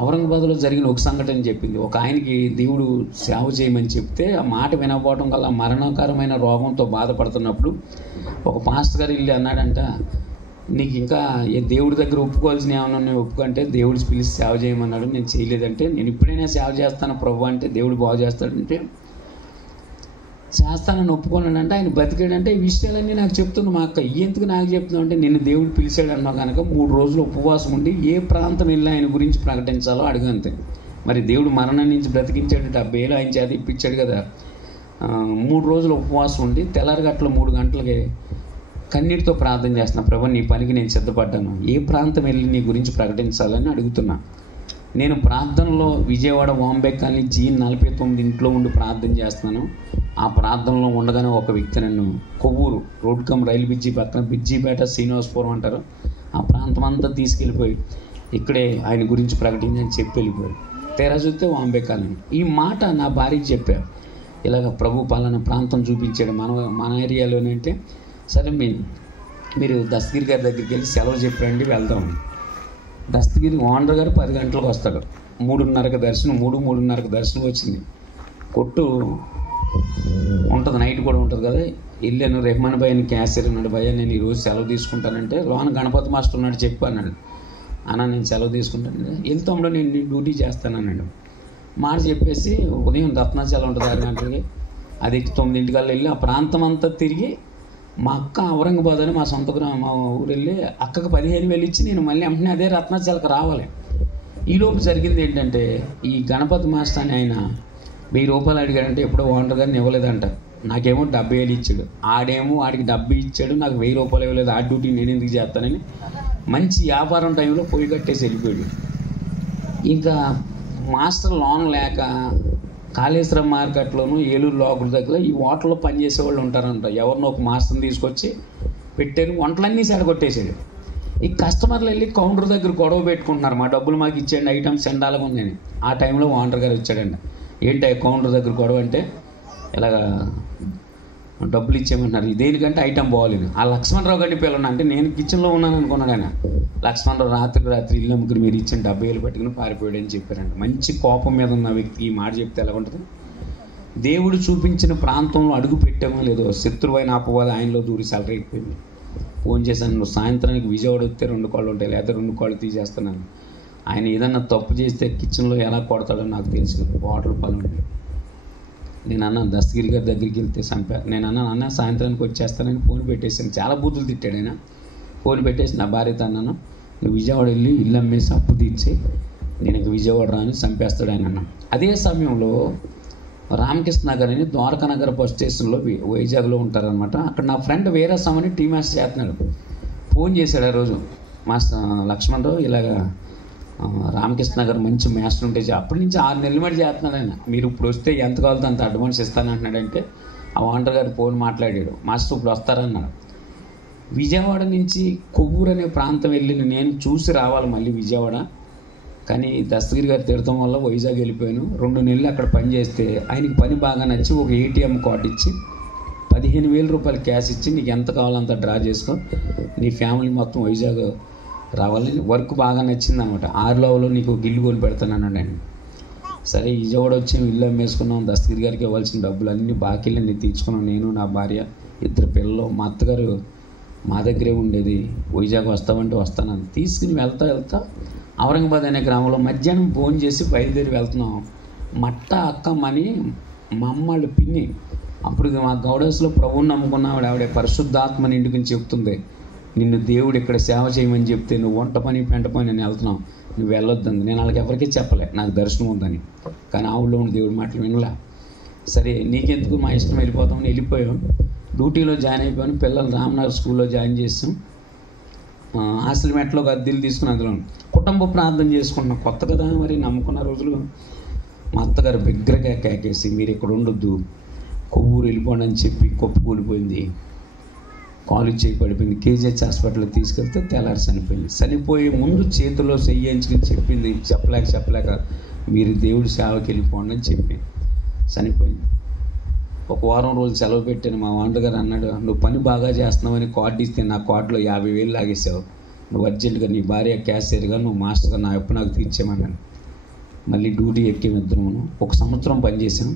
ఔరంగాబాద్లో జరిగిన ఒక సంఘటన చెప్పింది. ఒక ఆయనకి దేవుడు సేవ చేయమని చెప్తే ఆ మాట వినకపోవడం వల్ల మరణకరమైన రోగంతో బాధపడుతున్నప్పుడు ఒక పాస్టర్ గారు వెళ్ళి అన్నాడంట, నీకు ఇంకా దేవుడి దగ్గర ఒప్పుకోవాల్సిన ఏమన్నా ఒప్పుకుంటే దేవుడు పిలిచి సేవ చేయమన్నాడు, నేను చేయలేదంటే నేను ఇప్పుడైనా సేవ చేస్తాను ప్రభు అంటే దేవుడు బాగు చేస్తాడంటే చేస్తానని ఒప్పుకోనంటే ఆయన బతికాడంటే ఈ విషయాలన్నీ నాకు చెప్తున్నా. మా అక్క ఎందుకు నాకు చెప్తున్నావు అంటే, నిన్ను దేవుడు పిలిచాడు అన్నావు కనుక 3 రోజులు ఉపవాసం ఉండి ఏ ప్రాంతం వెళ్ళి ఆయన గురించి ప్రకటించాలో అడుగంతే. మరి దేవుడు మరణం నుంచి బ్రతికించాడు, 70,000 ఆయన చేత ఇప్పించాడు కదా. 3 రోజులు ఉపవాసం ఉండి తెల్లారగట్ల 3 గంటలకి కన్నీటితో ప్రార్థన చేస్తున్నా, ప్రభు నీ పనికి నేను సిద్ధపడ్డాను, ఏ ప్రాంతం వెళ్ళి నీ గురించి ప్రకటించాలని అడుగుతున్నా. నేను ప్రార్థనలో విజయవాడ వాంబే కాలనీ G49 ఇంట్లో ఉండి ప్రార్థన చేస్తున్నాను. ఆ ప్రార్థనలో ఉండగానే ఒక వ్యక్తి నన్ను కొవ్వూరు రోడ్ కమ్ రైలు బ్రిడ్జి పక్కన బిజ్జీపేట శ్రీనివాసపురం అంటారు, ఆ ప్రాంతం అంతా తీసుకెళ్ళిపోయి ఇక్కడే ఆయన గురించి ప్రకటించని చెప్పి వెళ్ళిపోయాడు. తెర చూస్తే వాంబే కాలనీ. ఈ మాట నా భార్యకి చెప్పాను, ఇలాగ ప్రభు పాలన ప్రాంతం చూపించాడు మన ఏరియాలోనంటే, సరే మీరు దస్తగిరి గారి దగ్గరికి వెళ్ళి సెలవు చెప్పండి వెళ్దామని. దస్తగిరి ఓనర్ గారు 10 గంటలకు వస్తాడు. 3:30కి దర్శనం, 3:30కి దర్శనం వచ్చింది. కొట్టు ఉంటుంది, నైట్ కూడా ఉంటుంది కదా. వెళ్ళాను, రెహమాన్ భయ్యని క్యాషియర్ ఉన్నాడు, భయ్య నేను ఈరోజు సెలవు తీసుకుంటానంటే, లోన గణపతి మాస్టర్ ఉన్నాడు చెప్పు అన్నాడు. అన్న నేను సెలవు తీసుకుంటాను, వెళ్తాంలో నేను డ్యూటీ చేస్తానన్నాడు. మాట చెప్పేసి ఉదయం రత్నాచలం ఉంటుంది 6 గంటలకి, అది 9 వెళ్ళి ఆ ప్రాంతం అంతా తిరిగి మా అక్క ఔరంగాబాద్ అని మా సొంత మా ఊరు వెళ్ళి అక్కకు 15,000 ఇచ్చి నేను మళ్ళీ వెంటనే అదే రత్నాచలకు రావాలి. ఈలోపు జరిగింది ఏంటంటే, ఈ గణపతి మాస్టర్ అని ఆయన 1000 రూపాయలు అడిగాడంటే ఎప్పుడో ఓనర్ గారిని ఇవ్వలేదంట. నాకేమో 70,000 ఇచ్చాడు, ఆడేమో వాడికి 70 ఇచ్చాడు, నాకు 1000 రూపాయలు ఇవ్వలేదు. ఆ డ్యూటీ నేను ఎందుకు చేస్తానని మంచి వ్యాపారం టైంలో పొయ్యి కట్టేసి వెళ్ళిపోయాడు. ఇంకా మాస్టర్ లోన్ లేక కాళేశ్వరం మార్కెట్లోను ఏలూరు లోకల్ దగ్గర ఈ హోటల్లో పనిచేసే వాళ్ళు ఉంటారంట, ఎవరినో ఒక మాస్టర్ని తీసుకొచ్చి పెట్టారు, వంటలన్నీ సెడగొట్టేసాడు. ఈ కస్టమర్లు వెళ్ళి కౌంటర్ దగ్గర గొడవ పెట్టుకుంటున్నారు, మా డబ్బులు మాకు ఇచ్చేయండి, ఐటమ్స్ ఎండాలని ఉందని. ఆ టైంలో ఓనర్ గారు వచ్చాడండి. ఏంటి కౌంటర్ దగ్గర గొడవ అంటే, ఇలాగా డబ్బులు ఇచ్చేయమంటున్నారు, దేనికంటే ఐటమ్ బాగోలేదు. ఆ లక్ష్మణరావు గారిని పిల్లలు అంటే నేను కిచెన్లో ఉన్నాను అనుకున్నాడు ఆయన. లక్ష్మణరావు రాత్రి ఇల్లు అమ్ముకుని మీరు ఇచ్చిన 70,000 పట్టుకుని పారిపోయాడు అని చెప్పారంట. మంచి కోపం మీద ఉన్న వ్యక్తి ఈ మాట చెప్తే ఎలా ఉంటుంది? దేవుడు చూపించిన ప్రాంతంలో అడుగు పెట్టామో లేదో శత్రువైన అపవాదం ఆయనలో దూరి సెలరైపోయింది. ఫోన్ చేశాను, నువ్వు సాయంత్రానికి విజయవాడ వస్తే 2 కాళ్ళు ఉంటాయి, లేదా 2 కాళ్ళు తీసేస్తున్నాను. ఆయన ఏదన్నా తప్పు చేస్తే కిచెన్లో ఎలా కొడతాడో నాకు తెలుసు, వాటర్ పనులు. నేను అన్నాను దస్తగిరి గారి దగ్గరికి వెళ్తే చంపారు. నేను అన్న సాయంత్రానికి వచ్చేస్తానని ఫోన్ పెట్టేసాను. చాలా బూతులు తిట్టాడు ఆయన. ఫోన్ పెట్టేసి నా భార్యతో అన్నాను, నువ్వు విజయవాడ వెళ్ళి ఇల్లు అమ్మేసి అప్పు తీర్చి నేను ఇంక విజయవాడ రాని చంపేస్తాడు ఆయన అన్నాను. అదే సమయంలో రామకృష్ణ నగర్ అని ద్వారకా నగర్ బస్ స్టేషన్లో వైజాగ్లో ఉంటారనమాట. అక్కడ నా ఫ్రెండ్ వేరే సమని టీ మాస్టర్ చేస్తున్నాడు. ఫోన్ చేశాడు ఆ రోజు, మాస్టర్ లక్ష్మణరావు ఇలాగా రామకృష్ణ నగర్ మంచి మాస్టర్ ఉంటే అప్పటి నుంచి 6 నెలల మట్టి చేస్తున్నాడు ఆయన. మీరు ఇప్పుడు వస్తే ఎంత కావాలో అంత అడ్వాన్స్ ఇస్తానంటున్నాడంటే ఆ ఓనర్ గారు ఫోన్ మాట్లాడాడు, మాస్టర్ ఇప్పుడు వస్తారన్నాడు. విజయవాడ నుంచి కొవ్వూరు అనే ప్రాంతం వెళ్ళిన నేను చూసి రావాలి మళ్ళీ విజయవాడ. కానీ దస్తగిరి గారు తిడతాం వల్ల వైజాగ్ వెళ్ళిపోయాను. 2 నెలలు అక్కడ పని చేస్తే ఆయనకి పని బాగా నచ్చి ఒక ATM కార్డు ఇచ్చి 15,000 రూపాయలు క్యాష్ ఇచ్చి నీకు ఎంత కావాలో అంత డ్రా చేసుకో, నీ ఫ్యామిలీ మొత్తం వైజాగ్ రావాలని. వర్క్ బాగా నచ్చింది అనమాట. 6 నీకు ఇల్లు కొని పెడతాను అన్నాడు ఆయన. సరే విజయవాడ వచ్చి ఇల్లు అమ్మేసుకున్నాం. దస్తగిరి గారికి ఇవ్వాల్సిన డబ్బులు అన్నీ బాకీలన్నీ తీర్చుకున్నాం. నేను నా భార్య 2 పిల్లలు. మా అత్తగారు మా దగ్గరే ఉండేది. వైజాగ్ వస్తామంటే వస్తానని తీసుకుని వెళ్తా ఔరంగాబాద్ అనే గ్రామంలో మధ్యాహ్నం ఫోన్ చేసి బయలుదేరి వెళ్తున్నాం. మట్ట అక్కమ్మని మా అమ్మ వాళ్ళ పిన్ని, అప్పుడు మా గౌడస్లో ప్రభువుని నమ్ముకున్న ఆవిడ పరిశుద్ధాత్మని ఇంటికి చెప్తుంది, నిన్ను దేవుడు ఇక్కడ సేవ చేయమని చెప్తే నువ్వు వంట పని పెంట పని నేను వెళ్తున్నావు, నువ్వు వెళ్ళొద్దంది. నేను వాళ్ళకి ఎవరికీ చెప్పలే నాకు దర్శనం ఉందని. కానీ ఆవిడలో ఉన్న దేవుడి మాటలు వినలే. సరే నీకెందుకు మా ఇష్టం వెళ్ళిపోతామని వెళ్ళిపోయాం. డ్యూటీలో జాయిన్ అయిపోయాను. పిల్లలు రామనగర్ స్కూల్లో జాయిన్ చేసాం. హాస్టల్ మెట్లో ఒక అద్దెలు తీసుకుని అందులో కుటుంబ ప్రార్థన చేసుకుంటున్నాం. కొత్త కదా మరి నమ్ముకున్న రోజులు. మా అత్తగారు బిగ్గరగా కేకేసి మీరు ఇక్కడ ఉండొద్దు, కొవ్వూరు వెళ్ళిపోండి అని చెప్పి కొప్పు కూలిపోయింది, కాలు చేయి పడిపోయింది. KGH హాస్పిటల్కి తీసుకెళ్తే తెల్లారి చనిపోయింది. చనిపోయే ముందు చేతిలో చెయ్యించుకుని చెప్పింది, చెప్పలేక మీరు దేవుడి సేవకి వెళ్ళిపోండి అని చెప్పి చనిపోయింది. ఒక వారం రోజులు సెలవు పెట్టాను. మా ఓనర్ గారు అన్నాడు, నువ్వు పని బాగా చేస్తున్నావని కార్డు ఇస్తే నా కార్డులో 50,000 లాగేసావు, నువ్వు అర్జెంటుగా నీ భార్య క్యాషియర్గా నువ్వు మాస్టర్గా నా ఎప్పుడు నాకు తీర్చేమన్నాను. మళ్ళీ డ్యూటీ ఎక్కేమిద్దరమును 1 సంవత్సరం పనిచేసాను.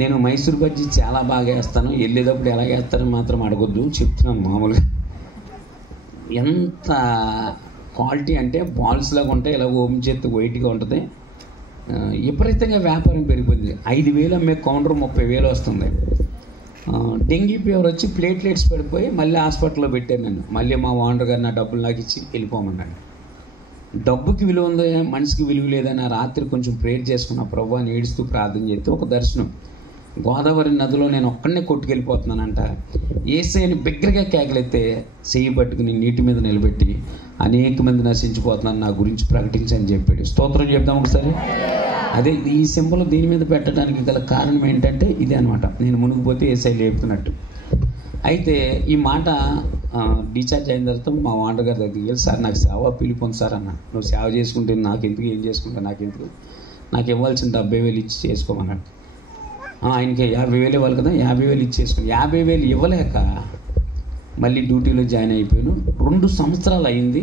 నేను మైసూర్ బజ్జీ చాలా బాగా వేస్తాను, వెళ్ళేటప్పుడు ఎలా వేస్తారని మాత్రం అడగొద్దు చెప్తున్నాను. మామూలుగా ఎంత క్వాలిటీ అంటే బాల్స్ లాగా ఉంటాయి, ఇలా ఓం చేతి వైట్గా ఉంటుంది. విపరీతంగా వ్యాపారం పెరిగిపోయింది. 5,000 అమ్మే కౌంటర్ 30,000 వస్తుంది. డెంగీ ఫీవర్ వచ్చి ప్లేట్లెట్స్ పడిపోయి మళ్ళీ హాస్పిటల్లో పెట్టాను నేను. మళ్ళీ మా ఓనర్ గారు నా డబ్బులు నాకు ఇచ్చి వెళ్ళిపోమన్నాడు. డబ్బుకి విలువ ఉంది, మనిషికి విలువ లేదని రాత్రి కొంచెం ప్రేయర్ చేసుకున్న ప్రభు అని ఏడుస్తూ ప్రార్థన చేస్తే ఒక దర్శనం. గోదావరి నదిలో నేను ఒక్కడనే కొట్టుకెళ్ళిపోతున్నానంట. యేసయ్యని బిగ్గరగా కేకలెత్తే చెయ్యి పట్టుకుని నీటి మీద నిలబెట్టి అనేక మంది నశించిపోతున్నాను, నా గురించి ప్రకటించని చెప్పాడు. స్తోత్రం చెప్దాం ఒకసారి. అదే ఈ సింబల్ దీని మీద పెట్టడానికి గల కారణం ఏంటంటే ఇదే అనమాట, నేను మునిగిపోతే యేసయ్య లేపుతున్నట్టు. అయితే ఈ మాట డిశ్చార్జ్ అయిన తర్వాత మా వాండర్ గారి దగ్గరికి వెళ్ళి, సార్ నాకు సేవ పిలుపుంది సార్ అన్న. నువ్వు సేవ చేసుకుంటే నాకెందుకు, ఏం చేసుకుంటా నాకెందుకు, నాకు ఇవ్వాల్సిన 70,000 ఇచ్చి చేసుకోమన్నాడు. ఆయనకి 50,000 ఇవ్వాలి కదా, 50,000 ఇచ్చేసుకుని 50,000 ఇవ్వలేక మళ్ళీ డ్యూటీలో జాయిన్ అయిపోయాను. 2 సంవత్సరాలు అయింది.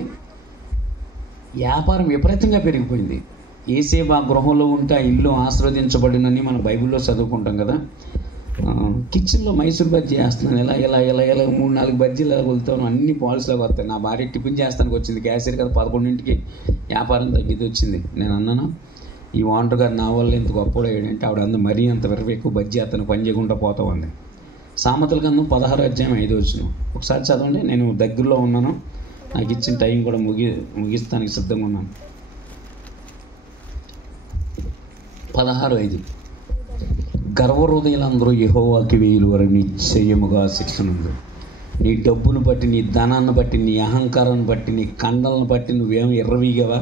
వ్యాపారం విపరీతంగా పెరిగిపోయింది. యేసేపు ఆ గృహంలో ఉంటే ఆ ఇల్లు ఆశీర్వదించబడినని మన బైబిల్లో చదువుకుంటాం కదా. కిచెన్లో మైసూర్ బజ్జీ చేస్తున్నాను, ఇలా ఇలా ఇలా ఇలా 3-4 బజ్జీలు ఇలా వెళ్తాను, అన్ని పాలసీలోకి వస్తాయి. నా భార్య టిఫిన్ చేస్తానికి వచ్చింది, క్యాషియర్ కదా, 11ంటికి వ్యాపారం తగ్గితే వచ్చింది. నేను అన్నాను, ఈ వాంటర్ గారు నా వల్ల ఎంత గొప్పడు అయ్యాడంటే, ఆవిడ అందు మరీ అంత వెరవ ఎక్కువ బజ్జీ అతను పని చేయకుండా పోతావు అంది. సామెతల గ్రంథం 16 అధ్యాయం 5 వచ్చిన ఒకసారి చదవండి. నేను దగ్గరలో ఉన్నాను, నాకు ఇచ్చిన టైం కూడా ముగిస్తానికి సిద్ధంగా ఉన్నాను. 16:5 గర్వహృదయులందరూ యెహోవాకి వేయులు వారు నిశ్చయముగా శిక్షనుంది. నీ డబ్బును బట్టి, నీ ధనాన్ని బట్టి, నీ అహంకారాన్ని బట్టి, నీ కండలను బట్టి నువ్వేమో ఎర్రవీగవా?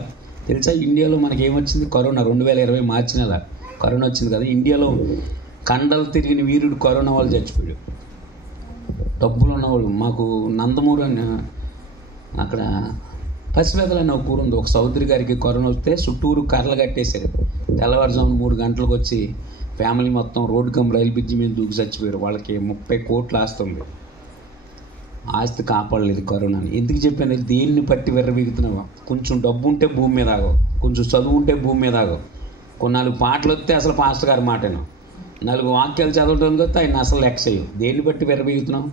తెలుసా ఇండియాలో మనకి ఏమొచ్చింది? కరోనా 2020 మార్చి నెల కరోనా వచ్చింది కదా. ఇండియాలో కండలు తిరిగిన వీరుడు కరోనా వాళ్ళు చచ్చిపోయాడు. డబ్బులు ఉన్నవాళ్ళు. మాకు నందమూరు అని అక్కడ పసిపెదలు అనే ఒక ఊరు ఉంది. ఒక సౌదరి గారికి కరోనా వస్తే చుట్టూరు కర్రలు కట్టేశారు. తెల్లవారుజామున 3 గంటలకు వచ్చి ఫ్యామిలీ మొత్తం రోడ్డు కమ్ రైలు బ్రిడ్జి మీద దూకి చచ్చిపోయారు. వాళ్ళకి 30 కోట్లు ఆస్తుంది. ఆస్తి కాపాడలేదు కరోనాని. ఎందుకు చెప్పాను? దేన్ని పట్టి వెర్రబీగుతున్నావా? కొంచెం డబ్బు ఉంటే భూమి మీద ఆగవు, కొంచెం చదువు ఉంటే భూమి మీద ఆగవు, 4 పాటలు వస్తే అసలు పాస్టర్ గారి మాటను, 4 వాక్యాలు చదవడం వస్తే ఆయన అసలు లెక్క చేయవు. దేన్ని బట్టి వెర్రబీగుతున్నావు?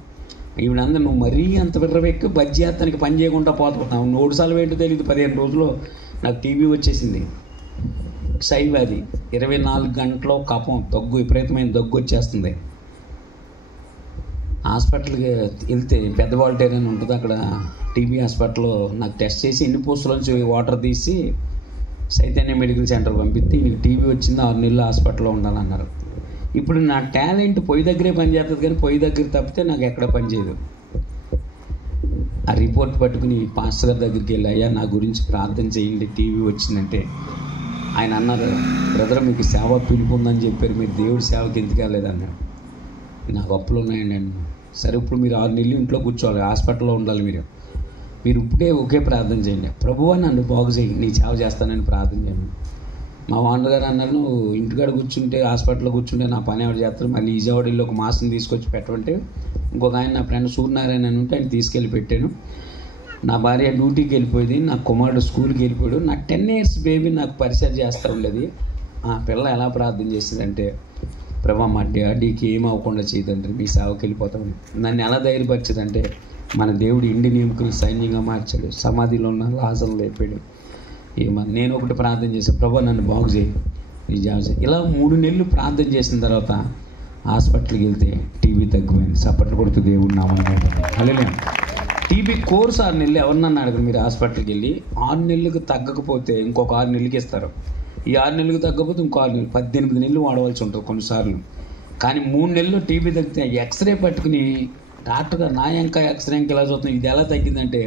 ఈవిడందరూ నువ్వు మరీ అంత వెర్రబెక్కి బజ్జీ అతనికి పని చేయకుండా పోతున్నావు. 3 సార్లు ఏంటో తెలియదు. 15 రోజుల్లో నాకు టీబీ వచ్చేసింది. సైవ్యాధి, 24 గంటలో కఫం, దగ్గు, విపరీతమైన దగ్గు వచ్చేస్తుంది. హాస్పిటల్కి వెళ్తే పెద్దవాళ్ళటేర్ అని ఉంటుంది, అక్కడ టీబీ హాస్పిటల్లో నాకు టెస్ట్ చేసి ఎన్ని పోస్టులోంచి వాటర్ తీసి చైతన్య మెడికల్ సెంటర్ పంపిస్తే నీకు టీబీ వచ్చింది, 6 నెలలు హాస్పిటల్లో ఉండాలన్నారు. ఇప్పుడు నా టాలెంట్ పొయ్యి దగ్గరే పనిచేస్తుంది, కానీ పొయ్యి దగ్గర తప్పితే నాకు ఎక్కడ పని చేయదు. ఆ రిపోర్ట్ పట్టుకుని పాస్టర్ గారి దగ్గరికి వెళ్ళి, అయ్యా నా గురించి ప్రార్థన చేయండి, టీబీ వచ్చిందంటే ఆయన అన్నారు, బ్రదర్ మీకు సేవ పిలుపు ఉందని చెప్పారు, మీరు దేవుడి సేవకి ఎందుకు వెళ్ళలేదన్నారు. నాకు అప్పులు ఉన్నాయండి అన్న. సరే ఇప్పుడు మీరు 6 నెలలు ఇంట్లో కూర్చోవాలి, హాస్పిటల్లో ఉండాలి, మీరు ఇప్పుడే ఒకే ప్రార్థన చేయండి, ప్రభువా నన్ను బాగు చేయి, నీ సేవ చేస్తానని ప్రార్థన చేయండి. మా వాండర్ గారు అన్నారు, నువ్వు ఇంటికాడ కూర్చుంటే, హాస్పిటల్లో కూర్చుంటే నా పని ఎవరు చేస్తారు, మళ్ళీ ఈజావాడీలో ఒక మాసం తీసుకొచ్చి పెట్టమంటే ఇంకొక ఆయన నా ఫ్రెండ్ సూర్యనారాయణ అని ఉంటే ఆయన తీసుకెళ్ళి పెట్టాను. నా భార్య డ్యూటీకి వెళ్ళిపోయింది, నా కుమారుడు స్కూల్కి వెళ్ళిపోయాడు. నా 10 years బేబీ నాకు పరిచయం చేస్తూ ఉండేది. ఆ పిల్ల ఎలా ప్రార్థన చేసిందంటే, ప్రభా మా డాడీకి ఏం అవ్వకుండా చేయదంటే మీ సేవకి వెళ్ళిపోతామని. నన్ను ఎలా ధైర్యపరిచేదంటే, మన దేవుడు ఇండియన్ ఎముకలు సైన్యంగా మార్చాడు, సమాధిలో ఉన్న లాజర్లు లేపాడు. నేను ఒకటి ప్రార్థన చేశాను, ప్రభా నన్ను బాగు చేయి, నీ జాబ్ చేయి. ఇలా 3 నెలలు ప్రార్థన చేసిన తర్వాత హాస్పిటల్కి వెళ్తే టీబీ తగ్గిపోయింది. సపట్లు కొడుతూ దేవుడు నామని హల్లెలూయా. టీబీ కోర్స్ 6 నెలలు. ఎవరినన్నా అడగరు, మీరు హాస్పిటల్కి వెళ్ళి 6 నెలలకు తగ్గకపోతే ఇంకొక 6 నెలలకి ఇస్తారు. ఈ 6 నెలలకు తగ్గకపోతే ఇంకో 6 నెలలు, 18 నెలలు వాడవలసి ఉంటుంది కొన్నిసార్లు. కానీ 3 నెలల్లో టీబీ తగ్గితే ఎక్స్రే పట్టుకుని డాక్టర్ గారు నా ఇంకా ఎక్స్రే ఇంకా ఇలా చూస్తున్నాం, ఇది ఎలా తగ్గిందంటే